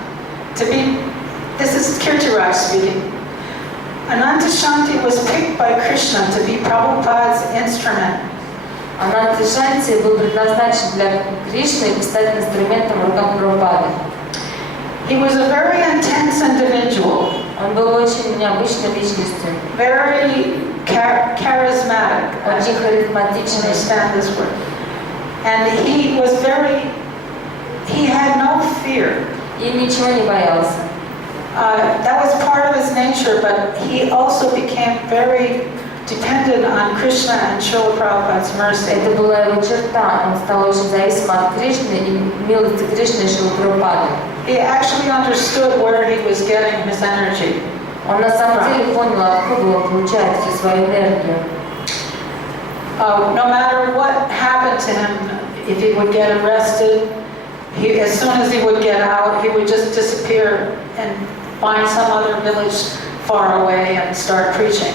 to be, this is Kirtiraj speaking. Ananta Shanti was picked by Krishna to be Prabhupada's instrument. Ананта Шанти был предназначен для Кришны и стать инструментом в руках Прабхупады. He was a very intense individual, Он был очень необычной личностью, very charismatic. очень харизматичный. Understand this word. And he had no fear. И ничего не боялся. That was part of his nature, but he also became very dependent on Krishna and Srila Prabhupada's mercy. Это была его черта. Он стал очень зависим от Кришны и милости Кришны и Шрилы Прабхупады. He actually understood where he was getting his energy. Он на самом деле понял, откуда он получает всю свою энергию. No matter what happened to him, if he would get arrested, as soon as he would get out, he would just disappear and find some other village far away and start preaching.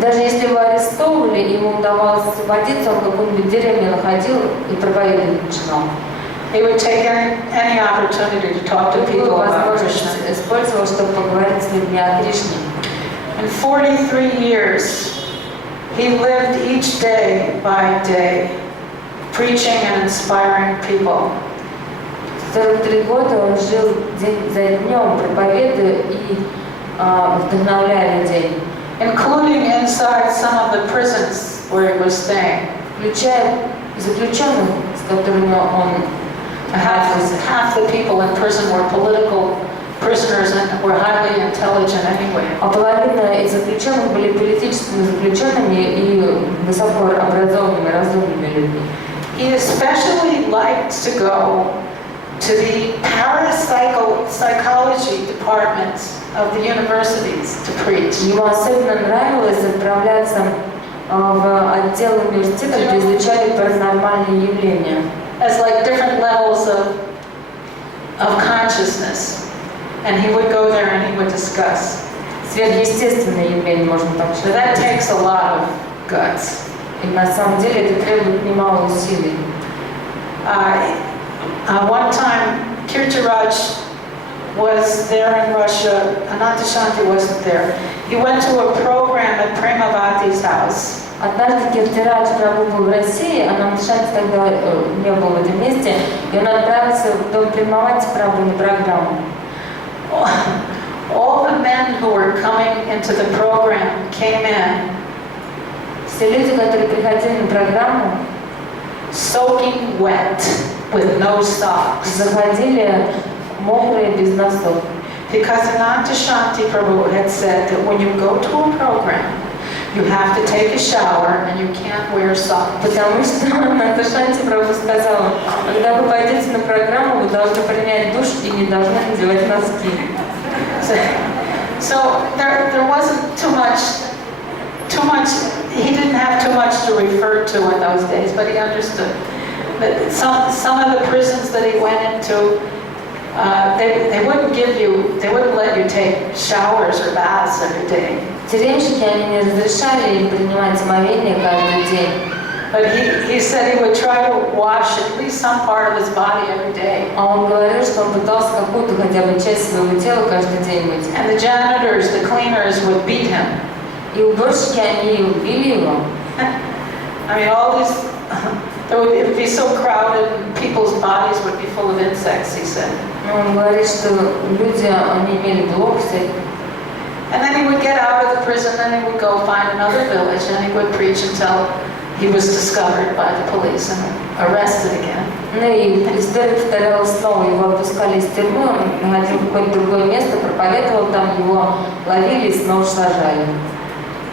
Даже если его арестовывали, ему удавалось освободиться, он в какую-нибудь деревню находил и проповедовать начинал. He would take any opportunity to talk to people about Krishna. Использовал, чтобы поговорить с людьми о Кришне. In 43 years, he lived each day by day, preaching and inspiring people. 43 года он жил день за днем, проповедуя и вдохновляя людей. Including inside some of the prisons where he was staying. Включая заключенных, с которыми он Half the people in prison were political prisoners and were highly intelligent anyway. А половина из заключенных были политическими заключенными и высокообразованными, разумными людьми. He especially liked to go to the parapsychology departments of the universities to preach. Ему особенно нравилось отправляться в отдел университета, где изучали паранормальные явления. As like different levels of consciousness. And he would go there and he would discuss. Сверхъестественные явления, можно так So сказать. that takes a lot of guts. И на самом деле это требует немало усилий. One time, Kirtiraj was there in Russia. Ananta Shanti wasn't there. He went to a program at Premavati's house. Однажды Киртирадж Прабху был в России, Ананта Шанти тогда не был в этом месте, и он отправился в дом Премавати Прабху на программу. All the men who were coming into the program came in. Все люди, которые приходили на программу, soaking wet with no socks. Заходили мокрые, без носков. Because Ananta Shanti Prabhu had said that when you go to a program, you have to take a shower and you can't wear socks. Потому что Ананта Шанти Прабху сказала, когда вы пойдете на программу, вы должны принять душ и не должны надевать носки. So there wasn't too much. He didn't have too much to refer to in those days, but he understood that some of the prisons that he went into, they wouldn't let you take showers or baths every day. Тюремщики, они не разрешали им принимать омовение каждый день. But he said he would try to wash at least some part of his body every day. А он говорил, что он пытался какую-то хотя бы часть своего тела каждый день мыть. And the janitors, the cleaners would beat him. И уборщики, они убили его. I mean, all these, it would be so crowded and people's bodies would be full of insects, he said. Он говорит, что люди, они имели блок всяких. And then he would get out of the prison and he would go find another village and he would preach until he was discovered by the police and arrested again. Ну и история повторялась снова. Его отпускали из тюрьмы, он находил какое-то другое место, проповедовал там, его ловили и снова сажали.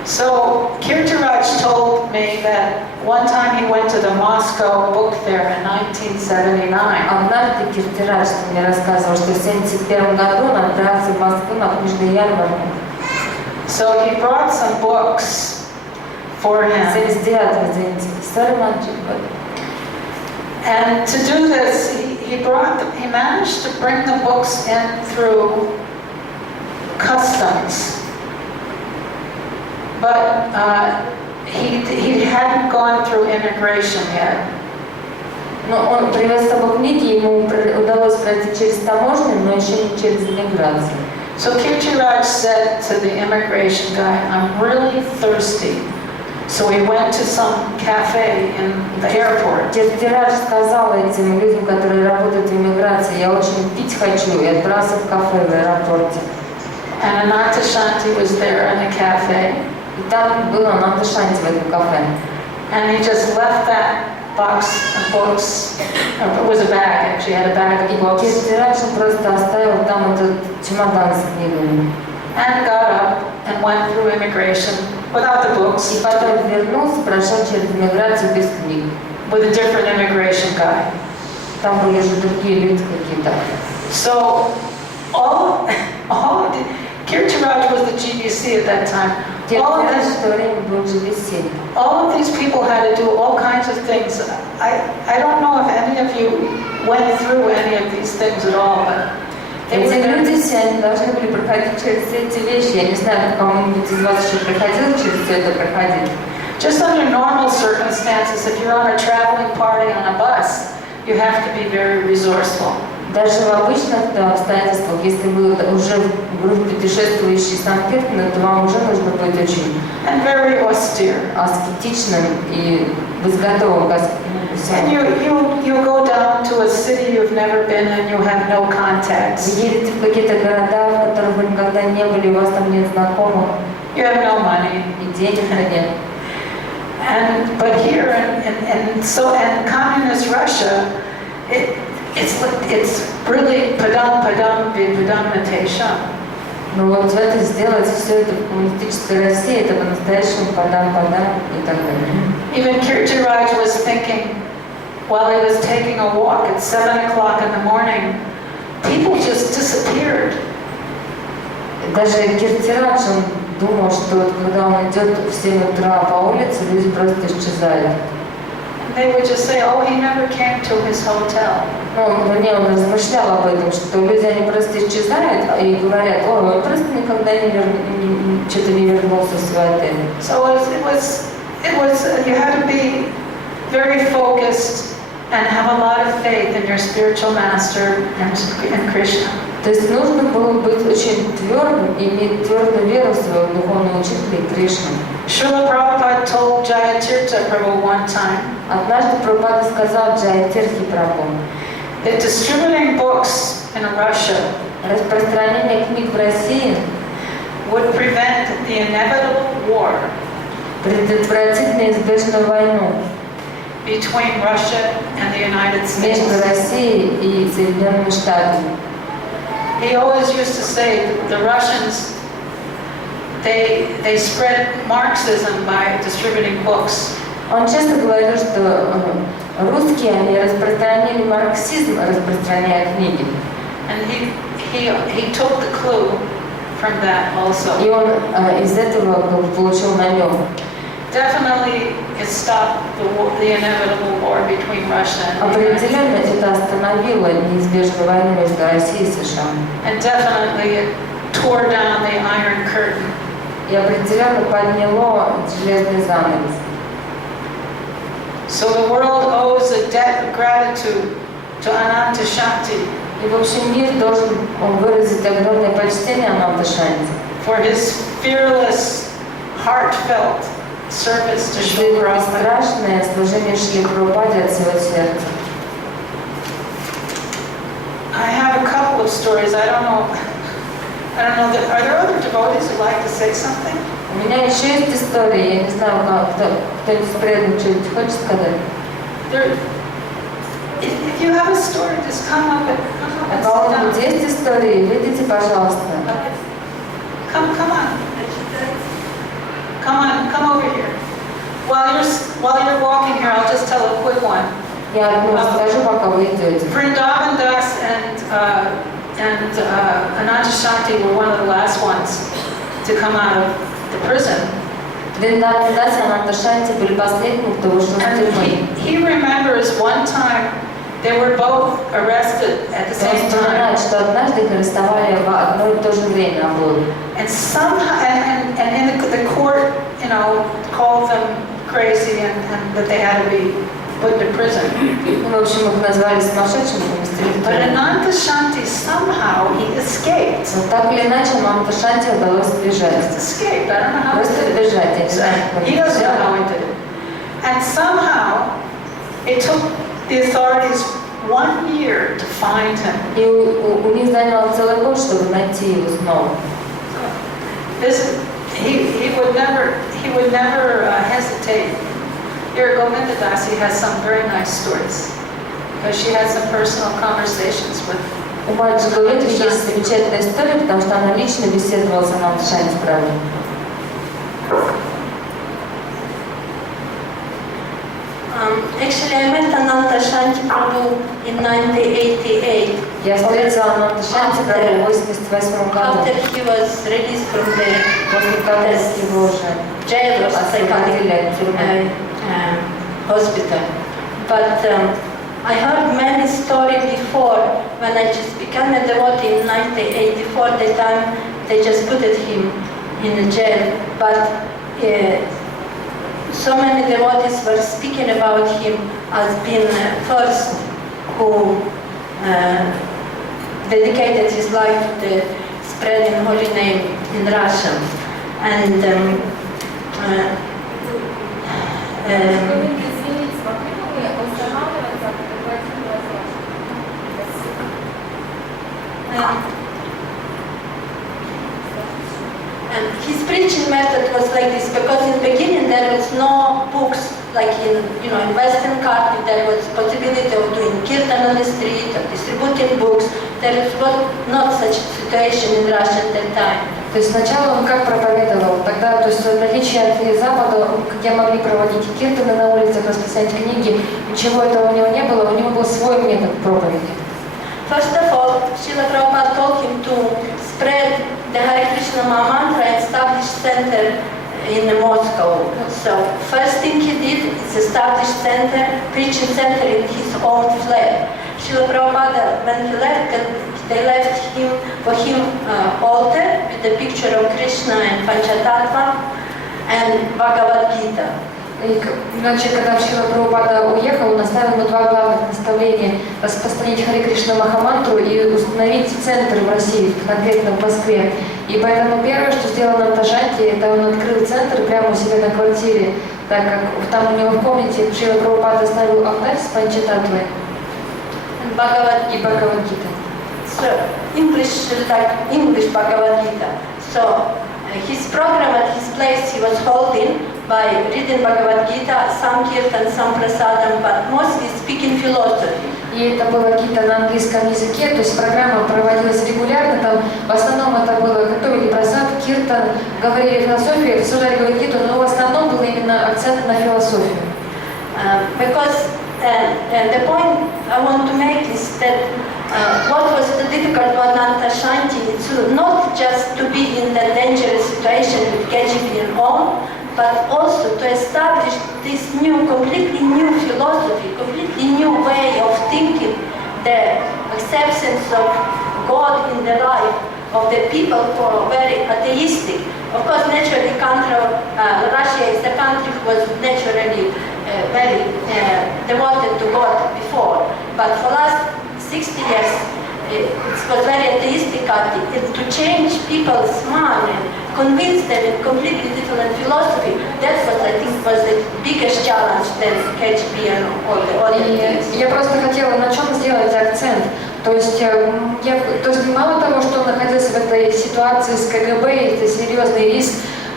So Kirtiraj told me that one time he went to the Moscow book fair in 1979. Однажды Киртирадж мне рассказывал, что в 1971 году он отправился в Москву на книжный ярмарку. So he brought some books for him. 79, извините. Sorry, And to do this, he managed to bring the books in through customs. But he hadn't gone through immigration yet. Но он привез с собой книги, ему удалось пройти через таможню, но еще не через иммиграцию. So Kirtiraj said to the immigration guy, "I'm really thirsty." So he went to some cafe in the airport. Киртирадж сказал этим людям, которые работают в иммиграции, я очень пить хочу, и отправился в кафе в аэропорте. And Ananta Shanti was there in the cafe. И там был Ананта Шанти в этом кафе. And he just left that box of books. It was a bag, actually, had a bag И of books. Киртирадж просто оставил там этот чемодан с книгами. And got up and went through immigration without the books, И потом вернулся, прошел через иммиграцию без книг. with a different immigration guy. Там были уже другие люди какие-то. So all Kirtiraj was the GBC at that time. Киртираж в то время был GBC. All of these people had to do all kinds of things. I don't know if any of you went through any of these things at all, but they Эти were люди все они должны были проходить через все эти вещи. Я не знаю, кому-нибудь из вас еще приходило через все это проходить. just under normal circumstances. If you're on a traveling party on a bus, you have to be very resourceful. Даже в обычных обстоятельствах, если вы уже в группе путешествующий Санкт-Петербург, то вам уже нужно быть очень And very austere. аскетичным и быть готовым ко And всему. you go down to a city you've never been in, you have no Вы contacts, едете в какие-то города, в которых вы никогда не были, у вас там нет знакомых, you have no money. и денег-то нет. But here in communist Russia, it's really padam. Но вот это сделать все это в коммунистической России, это по-настоящему подам и так далее. Even Kirtiraj was thinking, while he was taking a walk at 7 o'clock in the morning, people just disappeared. Даже Киртирадж, он думал, что вот когда он идет в 7 утра по улице, люди просто исчезали. They would just say, oh, he never came to his hotel. Ну, он размышлял об этом, что люди, они просто исчезают и говорят, ой, он просто никогда что-то не вернулся в свой отель. So it was you had to be very focused and have a lot of faith in your spiritual master and Krishna. То есть нужно было быть очень твердым и иметь твердую веру в своего духовного учителя и Кришну. Srila Prabhupada told Jayatirtha Prabhu one time Однажды Прабхупада сказал Джаятиртхе Прабху, that distributing books in Russia распространение книг в России would prevent the inevitable war предотвратит неизбежную войну between Russia and the United States. между Россией и Соединенными Штатами. He always used to say that the Russians, they spread Marxism by distributing books. Он часто говорил, что русские, они распространили марксизм, распространяя книги. And he took the clue from that also. И он из этого получил намек. Definitely it stopped the inevitable war between Russia and the United Определенно States. это остановило неизбежную войну между Россией и США. And definitely it tore down the Iron Curtain. И определенно подняло железный занавес. So the world owes a debt of gratitude to Ananta Shanti И в общем мир должен выразить огромное почтение Ананта Шанти for his fearless, heartfelt service to за Srila его Prabhupada. страшное служение Шриле Прабхупаде от всего сердца. I have a couple of stories. I don't know. Are there other devotees who'd like to say something? У меня еще есть история, я не знаю, кто-нибудь из преданных что-нибудь хочет сказать? If you have a story, just come up and У sit кого-нибудь down. есть истории? Выйдите, пожалуйста. Come on. Come over here. While you're walking here, I'll just tell a quick one. Я одну расскажу, пока вы идете. Vrindavan Das and Ananta Shanti were one of the last ones to come out of the prison. Вриндаван Дас и Ананта Шанти были последними, кто вышел из And тюрьмы. he remembers one time they were both arrested at the Он same time. вспоминает, что однажды их арестовали в одно и то же время обоих. And somehow, and the court, called them crazy and that they had to be put to prison. В общем, их назвали сумасшедшими, поместили в But тюрьму. Ananta Shanti, somehow he escaped. Но так или иначе, Ананта Шанти удалось сбежать. Escaped. I don't know how Просто he did it. сбежать, я не знаю, как He это doesn't know how сделать. he did it. And somehow, it took the authorities 1 year to find him. И у них заняло целый год, чтобы найти его снова. He would never hesitate. Here, Govinda Dasi has some very nice stories, because she had some personal conversations with. У Маджи Говинды есть замечательная история, потому что она лично беседовала с Ананта Шанти Прабху. Actually, I met Ananta Shanti Prabhu in 1988. Я встретила Ананта Шанти Прабху в 88 году, after he was released from the после того, как его уже jail or psychiatric освободили от тюрьмы. hospital. But I heard many stories before when I just became a devotee in 1984. That time they just put him in the jail, but so many devotees were speaking about him as being first who dedicated his life to the spreading holy name in Russia. And and his preaching method was like this, because in the beginning there was no books like in Western country. There was possibility of doing kirtan on the street, of distributing books. There was not such a situation in Russia at that time. То есть сначала он как проповедовал, тогда, то есть в отличие от Запада, где могли проводить киртаны на улицах, распространять книги, ничего этого у него не было, у него был свой метод проповеди. First of all, Srila Prabhupada told him to spread the Hare Krishna mantra and establish center in Moscow. So first thing he did is establish center, preaching center in his own flat. Srila Prabhupada, when he left, they left for him altar with the picture of Krishna and Panchatattva and Bhagavad Gita. И, значит, когда Шрила Прабхупада уехал, он оставил ему два главных наставления: распространить Харе Кришна Махамантру и установить центр в России, конкретно в Москве. И поэтому первое, что сделал Ананта Шанти, это он открыл центр прямо у себя на квартире, так как там у него в комнате Шрила Прабхупада оставил алтарь с Панчататтвой и Бхагавад Гита. So English Bhagavad Gita. So his program at his place he was holding by reading Bhagavad Gita, some kirtan, some prasadam, but mostly speaking philosophy. И это было Гита на английском языке, то есть программа проводилась регулярно, там в основном это было готовили просад, киртан, говорили философию, обсуждали Бхагавад-гиту, но в основном был именно акцент на философию. Because the point I want to make is that what was the difficult for Ananta Shanti to not just to be in the dangerous situation with KGB and all, but also to establish this new, completely new philosophy, completely new way of thinking, the acceptance of God in the life of the people who are very atheistic. Of course, naturally, Russia is a country who was naturally very devoted to God before, but for last 60 years it was very atheistic, and to change people's mind and convince them in completely different philosophy, that was, I think, was the biggest challenge than KGB and all the other things. Я просто хотела на чем сделать акцент. То есть мало того, что он находился в этой ситуации с КГБ, это серьезный риск.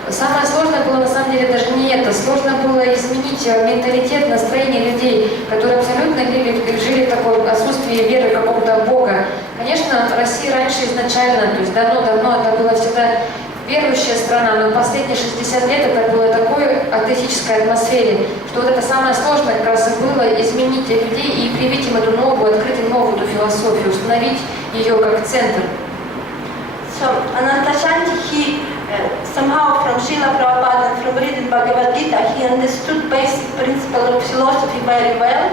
Самое сложное было на самом деле даже не это. Сложно было изменить менталитет, настроение людей, которые абсолютно жили в таком отсутствии веры в какого-то Бога. Конечно, Россия раньше изначально, то есть давно-давно это была всегда верующая страна, но последние 60 лет это было такой атеистической атмосфере, что вот это самое сложное как раз и было изменить людей и привить им эту новую, открыть им новую эту философию, установить ее как центр. So Ananta Shanti, he somehow from Srila Prabhupada and from reading Bhagavad Gita, he understood basic principle of philosophy very well,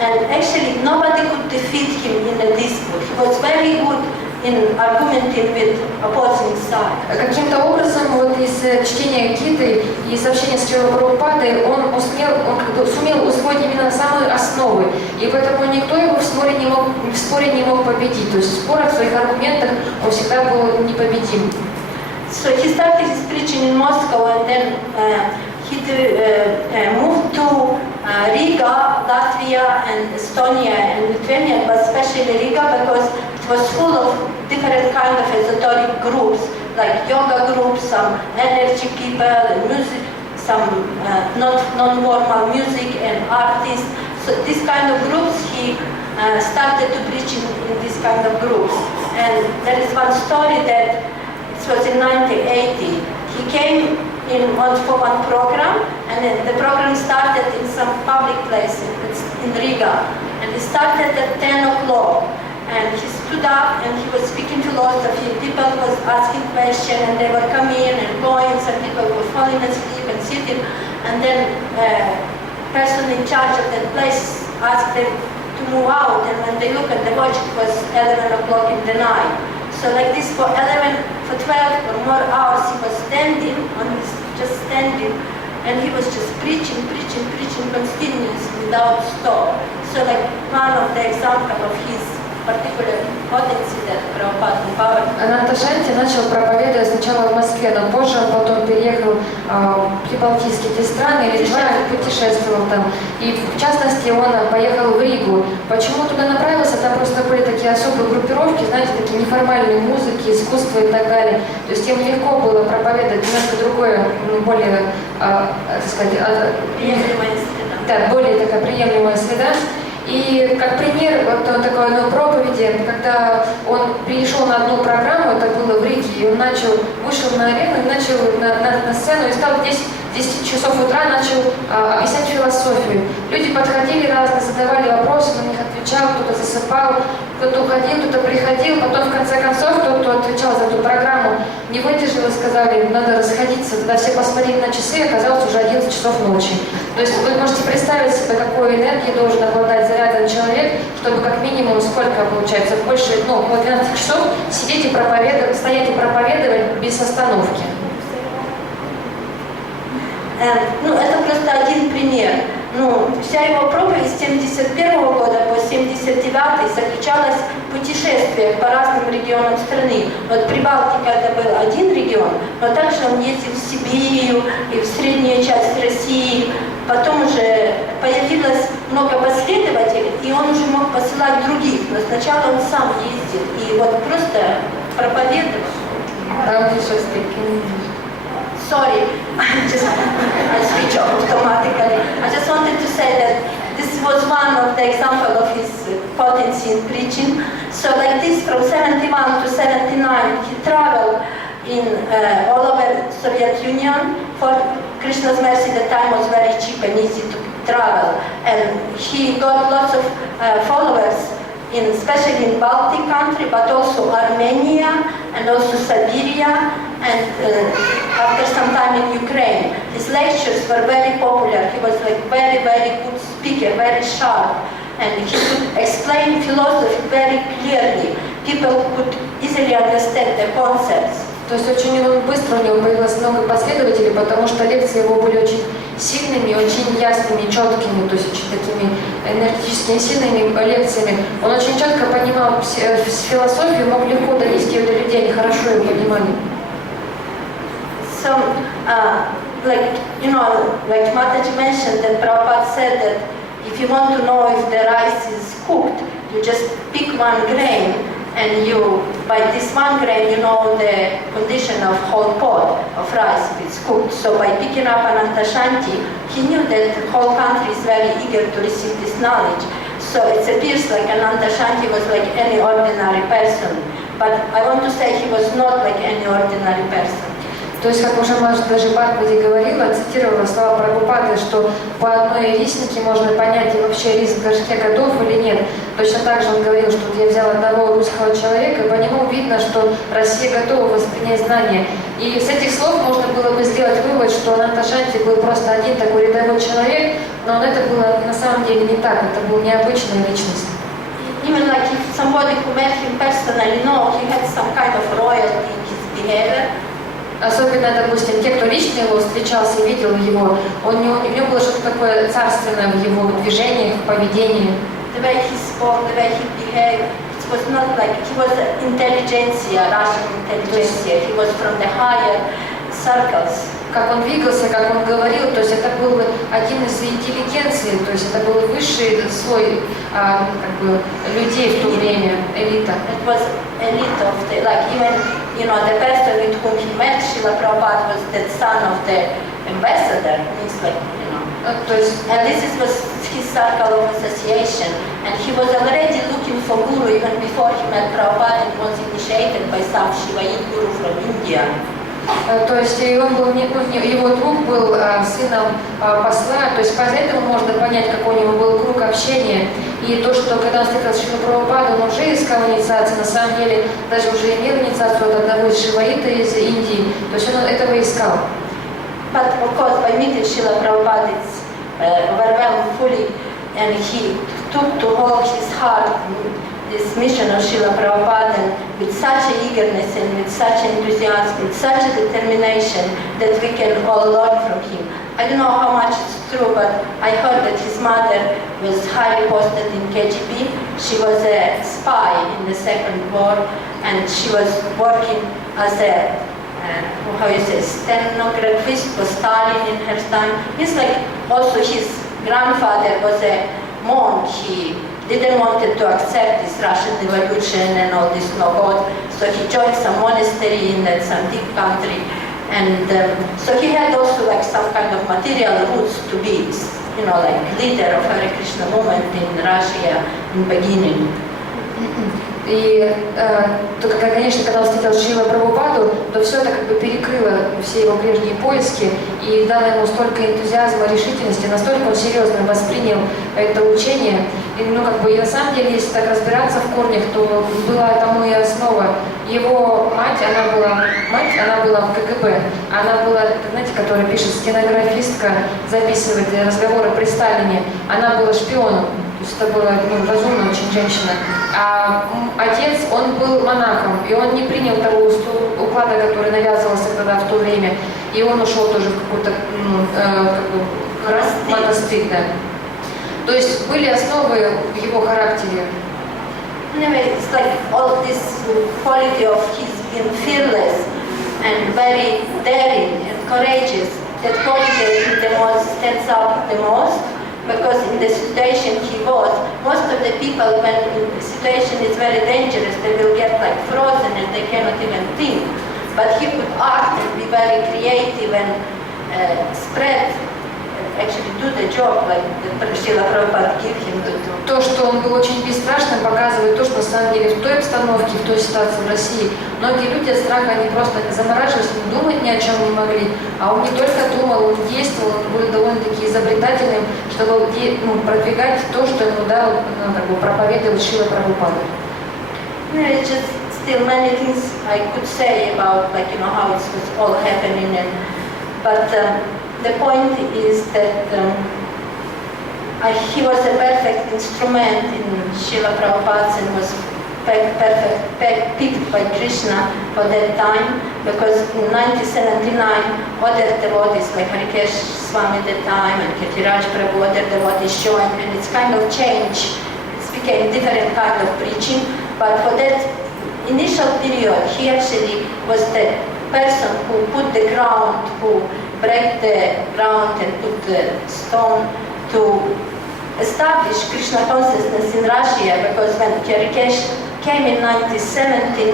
and actually nobody could defeat him in a dispute. He was very good in argumenting with opposing side. Каким-то образом вот из чтения Гиты и из общения с Шрилой Прабхупадой он сумел усвоить именно самые основы, и поэтому никто его в споре не мог победить. То есть в спорах, в своих аргументах он всегда был непобедим. So he started his preaching in Moscow, and then he moved to Riga, Latvia, and Estonia and Lithuania, but especially Riga because it was full of different kind of esoteric groups, like yoga groups, some energy people, and music, some non-formal music and artists. So this kind of groups, he started to preach in this kind of groups. And there is one story that it was in 1980. He came for one program, and then the program started in some public place in Riga, and it started at 10 o'clock, and his stood up and he was speaking philosophy. People was asking questions and they were coming and going. Some people were falling asleep and sitting. And then person in charge of that place asked them to move out. And when they looked at the watch, it was 11 o'clock in the night. So like this for 12 or more hours he was standing, just standing. And he was just preaching continuously without stop. So like one of the examples of his particular potency that Prabhupada empowered. Ананта Шанти начал проповедовать сначала в Москве, но позже он потом переехал в прибалтийские эти страны, Литва, путешествовал там. И в частности он поехал в Ригу. Почему туда направился? Там просто были такие особые группировки, знаете, такие неформальные музыки, искусство и так далее. То есть им легко было проповедовать немножко другое, более, так сказать, Приемлемая среда. да, более такая приемлемая среда. И как пример вот такой одной проповеди, когда он пришел на одну программу, это было в Риге, и он вышел на арену и начал на сцену и стал в 10 часов утра начал объяснять философию. Люди подходили разные, задавали вопросы, он на них отвечал, кто-то засыпал, кто-то уходил, кто-то приходил. Потом в конце концов тот, кто отвечал за эту программу, не выдержал и сказали, надо расходиться. Тогда все посмотрели на часы, и оказалось уже 11 часов ночи. То есть вы можете представить себе, какой энергией должен обладать заряженный человек, чтобы как минимум сколько получается, больше, по 12 часов сидеть и проповедовать, стоять и проповедовать без остановки. Это просто один пример. Вся его проповедь с 71 года по 79 заключалась в путешествиях по разным регионам страны. Вот Прибалтика это был один регион, но также он ездил в Сибирь и в среднюю часть России. Потом уже появилось много последователей, и он уже мог посылать других. Но сначала он сам ездил и вот просто проповедовал. Sorry, I switch automatically. I just wanted to say that this was one of the examples of his potency in preaching. So like this, from 71 to 79, he traveled in all over Soviet Union. For Krishna's mercy, the time was very cheap and easy to travel. And he got lots of followers, especially in Baltic country, but also Armenia and also Siberia, and after some time in Ukraine. His lectures were very popular. He was like very good speaker, very sharp, and he could explain philosophy very clearly. People could easily understand the concepts. То есть очень быстро у него появилось много последователей, потому что лекции его были очень сильными, очень ясными, четкими, то есть очень такими энергетическими, сильными лекциями. Он очень четко понимал философию, мог легко донести ее до людей, они хорошо ее понимали. So, like Mataji mentioned, that Prabhupada said that if you want to know if the rice is cooked, you just pick one grain, and by this one grain, you know the condition of whole pot of rice if it's cooked. So by picking up Ananta Shanti, he knew that the whole country is very eager to receive this knowledge. So it appears like Ananta Shanti was like any ordinary person. But I want to say he was not like any ordinary person. То есть, как уже даже Бхагавати говорила, цитировала слова Прабхупады, что по одной риснике можно понять, и вообще рис в горшке готов или нет. Точно так же он говорил, что я взял одного русского человека, и по нему видно, что Россия готова воспринять знания. И с этих слов можно было бы сделать вывод, что Ананта Шанти был просто один такой рядовой человек, но это было на самом деле не так, это была необычная личность. Even like if somebody who met him personally, he had some kind of royalty in his behavior. Особенно, допустим, те, кто лично его встречался и видел его, у него было что-то такое царственное в его движениях, в поведении. The way he spoke, the way he behaved, it was not like he was intelligentsia, Russian intelligentsia. He was from the higher circles. Как он двигался, как он говорил, то есть это был один из интеллигенции, то есть это был высший слой людей в то время, элита. It was elite of the, like even, the person with whom he met, Srila Prabhupada, was the son of the ambassador, means like, То есть, and this was his circle of association, and he was already looking for guru even before he met Prabhupada and was initiated by some Shivaite guru from India. То есть и он был, его друг был сыном посла, то есть по этому можно понять, какой у него был круг общения. И то, что когда он встретился с Шрила Прабхупадой, он уже искал инициации, на самом деле даже уже имел инициацию от одного из шиваита из Индии, то есть он этого искал. But of course, by meeting Srila Prabhupada, it's overwhelmed fully, and he took to hold his heart this mission of Srila Prabhupada with such a eagerness and with such enthusiasm, with such a determination that we can all learn from him. I don't know how much it's true, but I heard that his mother was highly posted in KGB. She was a spy in the Second War, and she was working as a stenograpist for Stalin in her time. It's like also his grandfather was a monk. He didn't want to accept this Russian revolution and all this no God, so he joined some monastery in some big country, and so he had also like some kind of material roots to be, like leader of Hare Krishna movement in Russia in beginning. И, конечно, когда он встретил Шрила Прабхупаду, то все это как бы перекрыло все его прежние поиски и дало ему столько энтузиазма, решительности, настолько он серьезно воспринял это учение. И, и на самом деле, если так разбираться в корнях, то была тому и основа. Его мать, она была в КГБ, она была, знаете, которая пишет стенографистка, записывает разговоры при Сталине, она была шпионом. То есть это была разумная очень женщина. А отец, он был монахом, и он не принял того уклада, который навязывался тогда в то время. И он ушел тоже в какой-то монастырь, да. То есть были основы в его характере. Anyway, it's like all this quality of his being fearless and very daring and courageous that quality the most stands out the most. Because in the situation he was, most of the people, when the situation is very dangerous, they will get like frozen and they cannot even think. But he could act and be very creative and spread, actually do the job like the Srila Prabhupada gave him to do. То, что он был очень бесстрашным, показывает то, что на самом деле в той обстановке, в той ситуации в России, многие люди от страха, они просто замораживались, думать ни о чем не могли. А он не только думал, он действовал, он был довольно-таки изобретательным, чтобы продвигать то, что ему дал, проповедовал Шрила Прабхупада. It's just still many things I could say about how it was all happening, but the point is that he was a perfect instrument in Srila Prabhupada's and was picked by Krishna for that time, because in 1979 other devotees like Harikesh Swami at that time and Kirtiraj Prabhu, other devotees joined, and it's kind of changed. It became different kind of preaching, but for that initial period he actually was the person who put the ground, who break the ground and put the stone to establish Krishna consciousness in Russia, because when Harikesh came in 1979,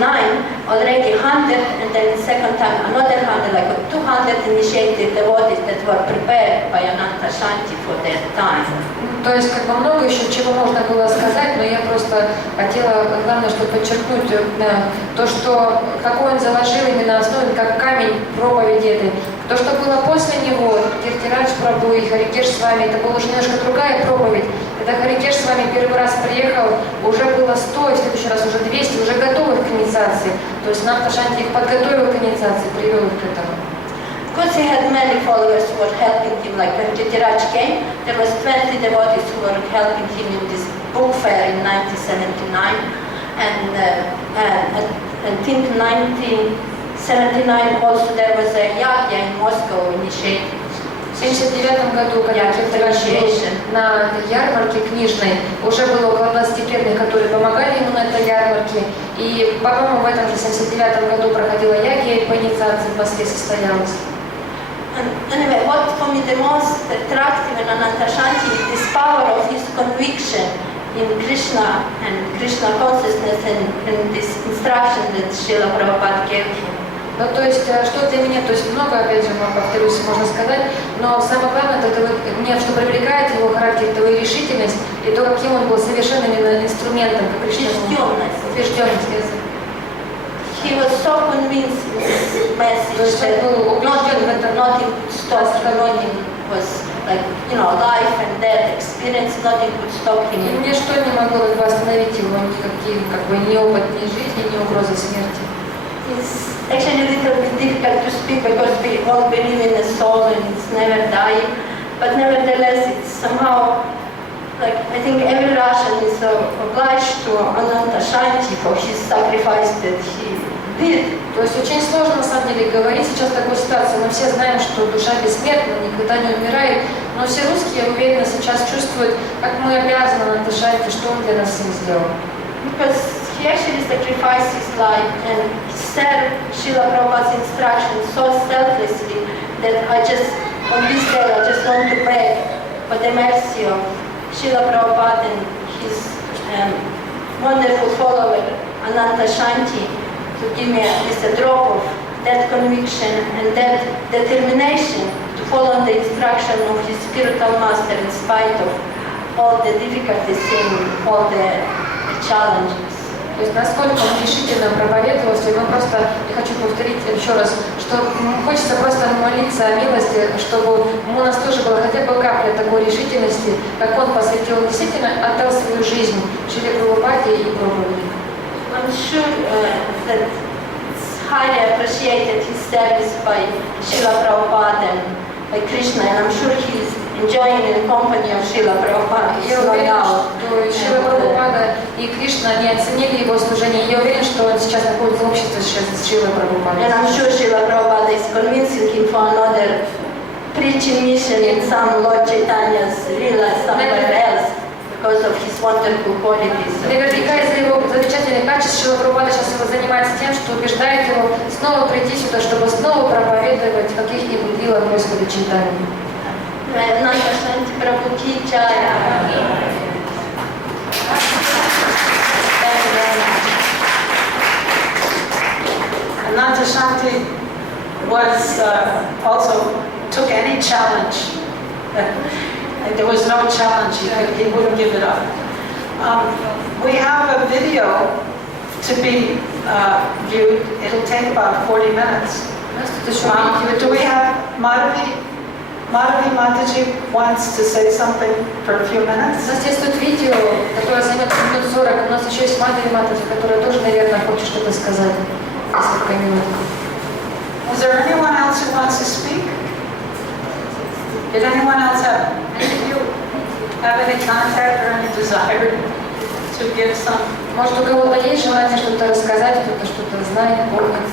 already 100, and then second time another 100, like 200 initiated devotees that were prepared by Ananta Shanti for that time. То есть много еще чего можно было сказать, но я просто хотела, главное, чтобы подчеркнуть то, что какой он заложил именно основу, как камень проповеди этой. То, что было после него, Киртирадж Прабху и Харикеш с вами, это была уже немножко другая проповедь. Когда Харикеш с вами первый раз приехал, уже было 100, и в следующий раз уже 200, уже готовых к инициации. То есть Ананта Шанти их подготовил к инициации, привел их к этому. Because he had many followers who were helping him, like when Kirtiraj came, there was 20 devotees who were helping him in this book fair in 1979, and I think 1979 also there was a yagya in Moscow initiated. В 1979 году, когда Киртирадж был на ярмарке книжной, уже было около 20 преданных, которые помогали ему на этой ярмарке. И, по-моему, в этом же 1979 году проходила ягья, и по инициации впоследствии состоялась. And anyway, what for me the most attractive in Ananta Shanti is this power of his conviction in Krishna and Krishna consciousness and this instruction that Srila Prabhupada gave him. Ну, то есть, что для меня, то есть много, опять же, повторюсь, можно сказать, но самое главное, это мне, что привлекает его характер, это его решительность, и то, каким он был совершенно именно инструментом, как Кришна. Убежденность. Убежденность. He was so convinced in his message То есть он that был убежден в этом. nothing could stop him, nothing was like, life and death experience, nothing could stop И him. ничто не могло как бы остановить его, никакие, как бы, ни опыт, ни жизни, ни угроза смерти. It's actually a little bit difficult to speak because we all believe in the soul and it's never dying, but nevertheless it's somehow like I think every Russian is obliged to Ananta Shanti for his sacrifice that he did. То есть очень сложно на самом деле говорить сейчас в такой ситуации. Мы все знаем, что душа бессмертна, никогда не умирает, но все русские, я уверена, сейчас чувствуют, как мы обязаны Ананта Шанти, что он для нас всем сделал. Because he actually sacrificed his life and he served Srila Prabhupada's instructions so selflessly that on this day I just want to beg for the mercy of Srila Prabhupada and his wonderful follower Ananta Shanti to give me at least a drop of that conviction and that determination to follow the instruction of his spiritual master in spite of all the difficulties and all the challenges. То есть насколько он решительно проповедовал, и мы просто, я хочу повторить еще раз, что хочется просто молиться о милости, чтобы у нас тоже была хотя бы капля такой решительности, как он посвятил, действительно отдал свою жизнь Шриле Прабхупаде и проповеди. I'm sure that it's highly appreciated his service by Srila Prabhupada and by Krishna, and I'm sure he's enjoying the company of Srila Prabhupada. Я уверена, что Шрила Прабхупада и Кришна, они оценили его служение. Я уверена, что он сейчас находится в обществе с Шрилой Прабхупадой. And I'm sure Srila Prabhupada is convincing him for another preaching mission in some Lord Chaitanya's Leela somewhere else because of his wonderful qualities. Наверняка из-за его замечательных качеств Шрила Прабхупада сейчас занимается тем, что убеждает его снова прийти сюда, чтобы снова проповедовать в каких-нибудь лилах Господа Чайтаньи. Ananta Shanti Prabhu ki jai. Ananta Shanti was also took any challenge. There was no challenge, he wouldn't give it up. We have a video to be viewed. It'll take about 40 minutes. Do we have Madhavi Mataji wants to say something for a few У minutes? нас есть тут видео, которое займет минут 40. У нас еще есть Мадхави Матаджи, которая тоже, наверное, хочет что-то сказать. Несколько минут. Is there anyone else who wants to speak? Did anyone else have any contact or any desire to give some? Может, у кого-то есть желание что-то рассказать, кто-то что-то знает, помнит?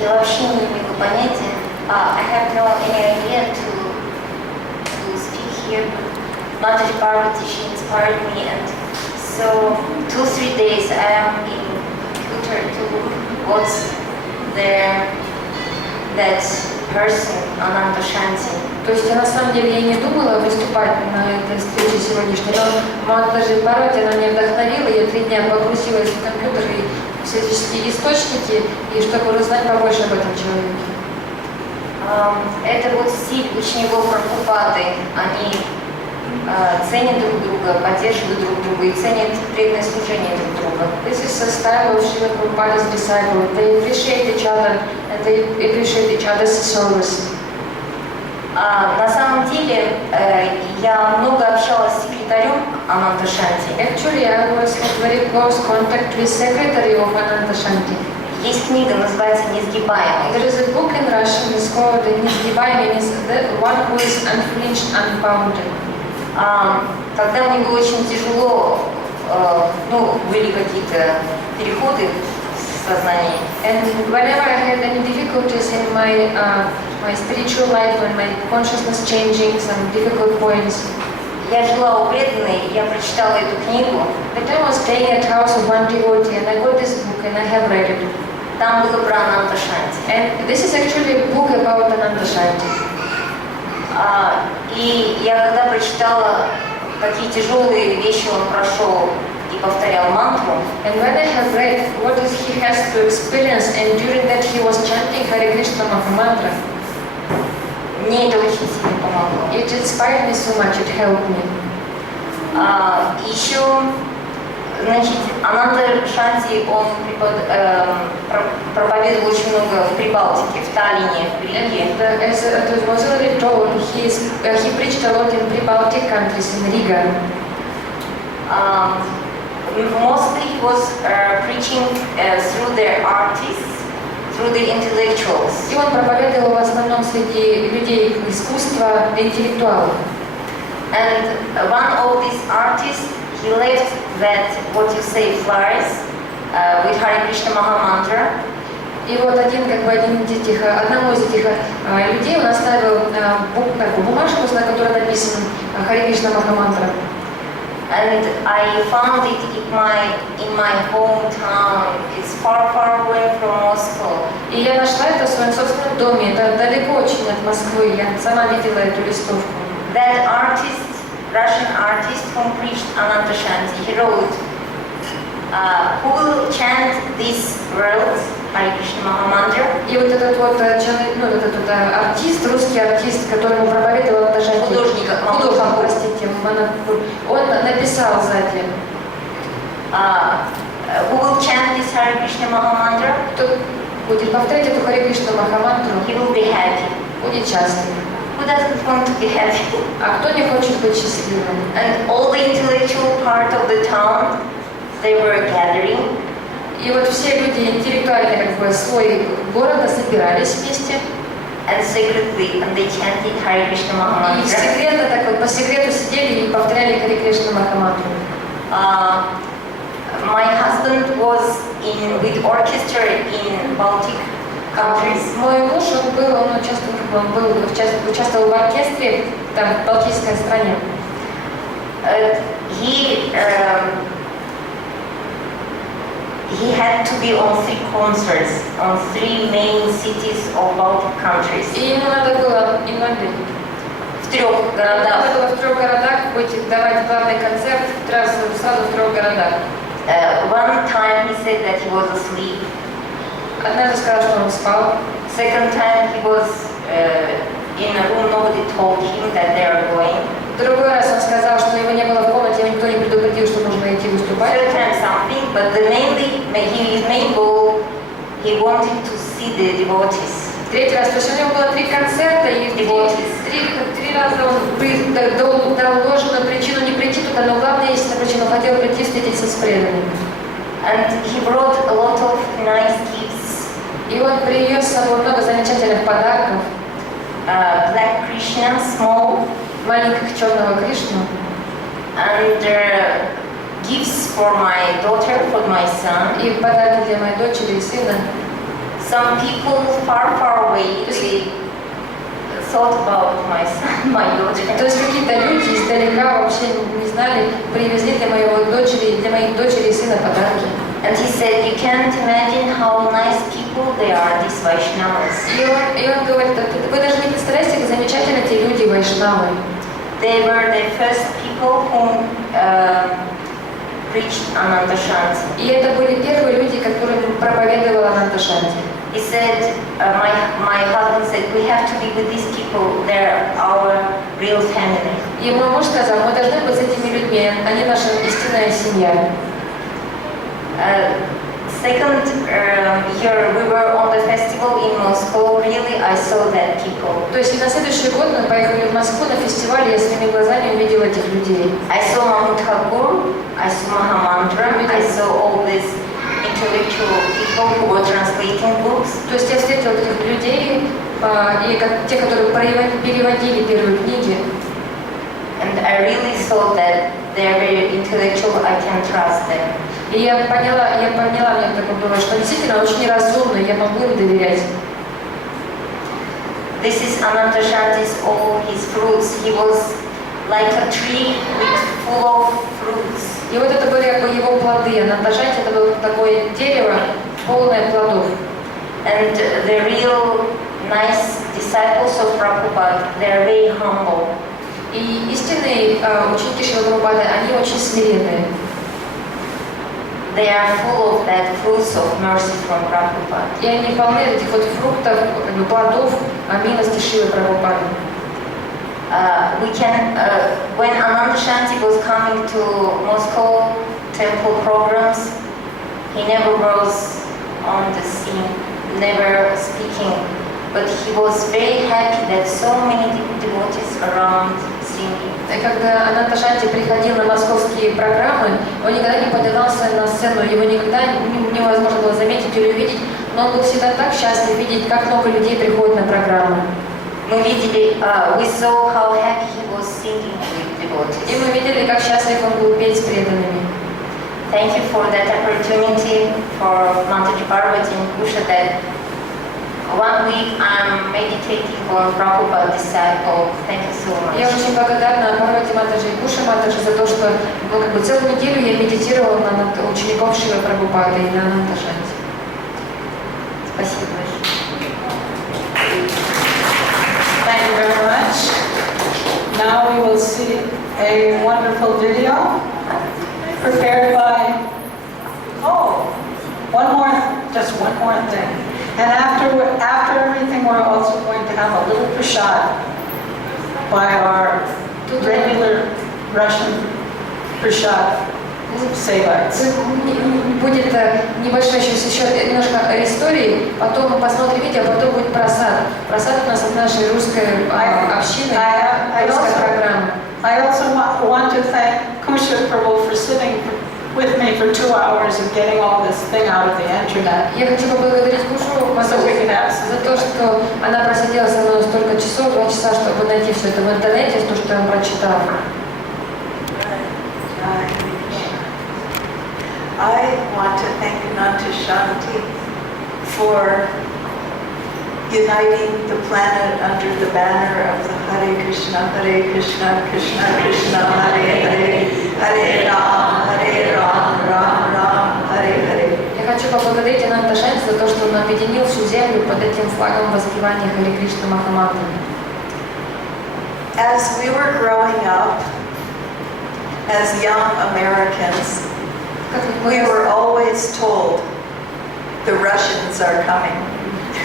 Я вообще не имею понятия. I have no any idea to speak here. Mataji Parvati, she inspired me, and so 2-3 days I am in computer to look what's there, that person, Ananta Shanti. То есть, на самом деле, я не думала выступать на этой встрече сегодняшней, но Мадхави Парвати, она меня вдохновила, я 3 дня погрузилась в компьютер и всяческие источники, и чтобы узнать побольше об этом человеке. Это вот стиль учеников Прабхупады. Они ценят друг друга, поддерживают друг друга и ценят преданное служение друг друга. This is a style of Srila Prabhupada's disciple. They appreciate each other and they appreciate each other's service. На самом деле, я много общалась с секретарем Ананта Шанти. Actually, I was in very close contact with secretary of Ananta Shanti. Есть книга, называется «Несгибаемый». There is a book in Russian, it's called «Несгибаемый», the one who is unflinched, unbounded. Когда мне было очень тяжело, были какие-то переходы в сознании. And whenever I had any difficulties in my spiritual life, when my consciousness changing, some difficult points, я жила у преданной, я прочитала эту книгу. But I was staying at house of one devotee, and I got this book, and I have read it. Там было про Ананта Шанти. And this is actually a book about Ananta Shanti. И я когда прочитала, какие тяжелые вещи он прошел и повторял мантру, And when I have read what he has to experience, and during that he was chanting Hare Krishna mantra, мне это очень сильно помогло. it inspired me so much, it helped me. Еще, значит, Ананда Шанти, он проповедовал очень много в Прибалтике, в Таллине, в Риге. As it was already told, he preached a lot in Pre-Baltic countries, in Riga. Mostly he was preaching through their artists, through the intellectuals. И он проповедовал в основном среди людей искусства, интеллектуалов. And one of these artists, he left that, what you say, flyers with Hare Krishna Maha Mantra. И вот одному из этих людей он оставил бумажку, на которой написано Харе Кришна Маха Мантра. And I found it in my hometown. It's far, far away from Moscow. И я нашла это в своем собственном доме. Это далеко очень от Москвы. Я сама видела эту листовку. That artist, Russian artist who preached Ananta Shanti, he wrote, who will chant these words, Hare Krishna Maha Mantra? И вот этот вот артист, русский артист, которому проповедовал Ананда Шанти, художник, простите, он написал сзади. Who will chant this Hare Krishna Maha Mantra? Кто будет повторять эту Харе Кришна Маха Мантру, He will be happy. будет счастлив. Who doesn't want to be happy? А кто не хочет быть счастливым? And all the intellectual part of the town, they were gathering. И вот все люди интеллектуальные, слой города собирались вместе. And secretly, and they chanted Hare Krishna Maha И Mantra. секретно, так вот, по секрету сидели и повторяли Харе Кришна Маха Мантру. My husband was with orchestra in Baltic countries. Мой муж, он участвовал в оркестре там, в Балтийской стране. He had to be on 3 concerts on 3 main cities of Baltic countries. И ему надо было В 3 городах. Надо было в 3 городах давать главный концерт сразу в 3 городах. One time he said that he was asleep. Однажды сказал, что он спал. Second time he was in a room, nobody told him that they are going. Другой раз он сказал, что его не было в комнате, никто не предупредил, что нужно идти выступать. Third time something, but his main goal, he wanted to see the devotees. Третий раз, то есть у него было 3 концерта, и три раза он дал ложную причину не прийти туда, но главная истинная причина, он хотел прийти встретиться с преданными. And he brought a lot of nice gifts. И он привез с собой много замечательных подарков. Black Krishna, small. Маленького черного Кришну. And gifts for my daughter, for my son. И подарки для моей дочери и сына. Some people far, far away, they thought about my son, my daughter. То есть какие-то люди издалека вообще не знали, привезли для моих дочери и сына подарки. And he said, you can't imagine how nice people they are, these Vaishnavas. И он говорит, вы даже не представляете, как замечательны эти люди, вайшнавы. They were the first people who preached Ananta Shanti. И это были первые люди, которым проповедовала Ананда Шанти. He said, my husband said, we have to be with these people, they're our real family. И мой муж сказал, мы должны быть с этими людьми, они наша истинная семья. Second year we were on the festival in Moscow. Really, I saw that people. То есть на следующий год мы поехали в Москву на фестиваль, я своими глазами увидела этих людей. I saw Mahmud Thakur, I saw Mahamantra, I saw all these intellectual people who were translating books. То есть я встретила этих людей, те, которые переводили первые книги. And I really saw that they're very intellectual, I can trust them. И я поняла, мне такое было, что действительно очень разумно, я могу им доверять. This is Ananta Shanti's all his fruits. He was like a tree full of fruits. И вот это были как бы его плоды. Ананда Шанти это было такое дерево, полное плодов. And the real nice disciples of Prabhupada, they're very humble. И истинные ученики Шрилы Прабхупады, они очень смиренные. They are full of that fruits of mercy from Prabhupada. И они полны этих вот фруктов, плодов милости Шрилы Прабхупады. we can, when Ananta Shanti was coming to Moscow temple programs, he never was on the scene, never speaking, but he was very happy that so many devotees around singing. И когда Ананта Шанти приходил на московские программы, он никогда не поднимался на сцену, его никогда невозможно было заметить или увидеть, но он был всегда так счастлив видеть, как много людей приходят на программы. Мы видели, we saw how happy he was singing with devotees. И мы видели, как счастлив он был петь с преданными. Thank you for that opportunity for Mataji Parvati and Kusha that 1 week I'm meditating on Prabhupada disciple. Thank you so much. Я очень благодарна Парвати Матаджи и Куша Матаджи за то, что целую неделю я медитировала над учеником Шрилы Прабхупады и на Ананта Шанти. Спасибо большое. Thank you very much. Now we will see a wonderful video prepared by, just one more thing. And after everything, we're also going to have a little prasad by our regular Russian prasad Sevites. Будет небольшой еще немножко истории, потом мы посмотрим видео, потом будет просад. Просад у нас от нашей русской общины, русской программы. I also want to thank Kusha Prabhu for sitting with me for 2 hours and getting all this thing out of the internet. Я хочу поблагодарить Кушу за то, что она просидела со мной столько часов, 2 часа, чтобы найти все это в интернете, то, что я прочитала. I want to thank Ananta Shanti for uniting the planet under the banner of the Hare Krishna, Krishna Krishna, Hare Hare, Hare Ram, Ram Ram, Hare Hare. Я хочу поблагодарить Ананта Шанти за то, что он объединил всю землю под этим флагом воспевания Харе Кришна Махамантры. As we were growing up, as young Americans, we were always told the Russians are coming.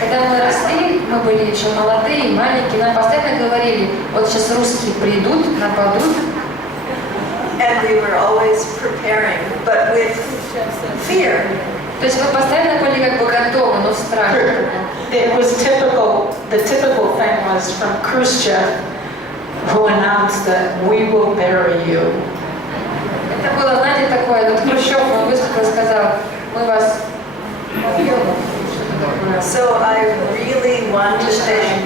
Когда мы росли, мы были еще молодые, маленькие, нам постоянно говорили, вот сейчас русские придут, нападут. And we were always preparing, but with fear. То есть мы постоянно были как бы готовы, но в страхе. It was typical, the typical thing was from Khrushchev, who announced that we will bury you. Это было, знаете, такое, вот Хрущев, он выступил и сказал, мы вас убьем. So I really want to thank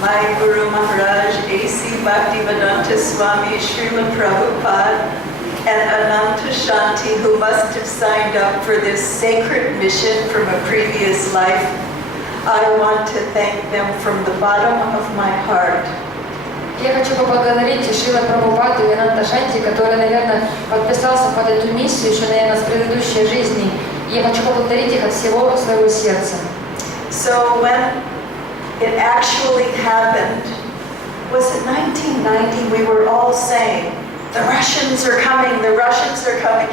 my Guru Maharaj, A.C. Bhaktivedanta Swami, Srila Prabhupada, and Ananta Shanti, who must have signed up for this sacred mission from a previous life. I want to thank them from the bottom of my heart. Я хочу поблагодарить Шрила Прабхупаду и Ананта Шанти, который, наверное, подписался под эту миссию еще, наверное, с предыдущей жизни. И я хочу поблагодарить их от всего своего сердца. So when it actually happened, was it 1990? We were all saying, the Russians are coming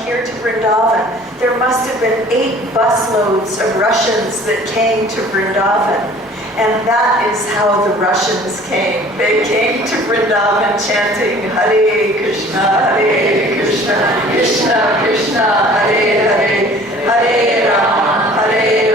here to Vrindavan. There must have been 8 busloads of Russians that came to Vrindavan. And that is how the Russians came. They came to Vrindavan chanting Hare Krishna, Krishna Krishna, Hare Hare, Hare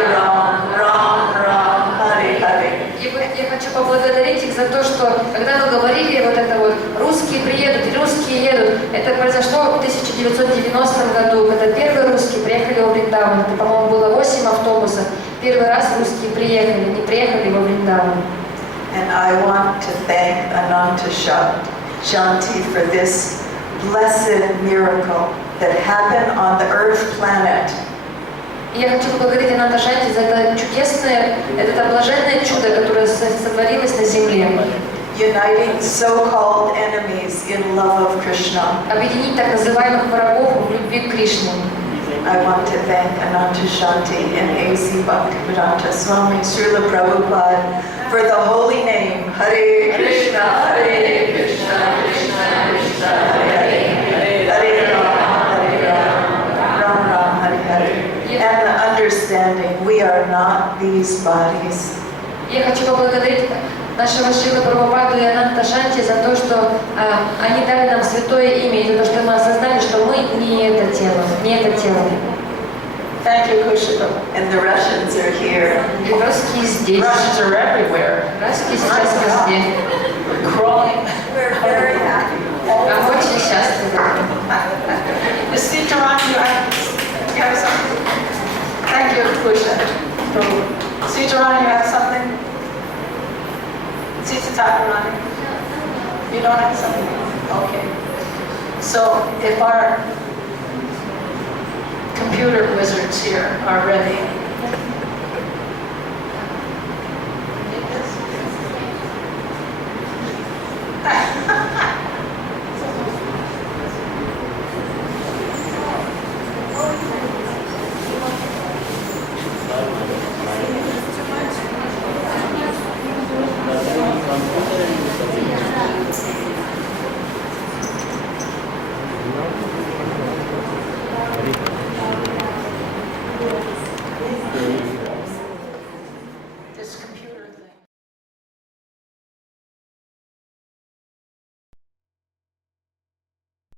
Ram, Ram Ram, Hare Hare. Я хочу поблагодарить их за то, что когда мы говорили вот это вот «русские приедут», «русские едут», это произошло в 1990 году, когда первые русские приехали во Вриндаван. Это, по-моему, было 8 автобусов. Первый раз русские приехали, не приехали во Вриндаван. And I want to thank Ananta Shanti for this blessed miracle that happened on the earth planet. Я хочу поблагодарить Ананта Шанти за это чудесное, это блаженное чудо, которое сотворилось на земле. Uniting so-called enemies in love of Krishna. Объединить так называемых врагов в любви к Кришне. I want to thank Ananta Shanti and A.C. Bhaktivedanta Swami Srila Prabhupada for the holy name Hare Krishna, Krishna Krishna, Hare Ram, Ram, Hare Hare. And the understanding we are not these bodies. Я хочу поблагодарить нашего Срила Прабхупаду и Ананта Шанти за то, что они дали нам святое имя, и за то, что мы осознали, что мы не это тело, не это тело. Thank you, Kushika. And the Russians are here. И русские здесь. Russians are everywhere. Русские сейчас везде. We're crawling. We're very happy. Мы очень счастливы. You see, Taran, you have something? Thank you, Kusha. See, Taran, you have something? See, Taran, you don't have something? Okay. So if our computer wizards here are ready. This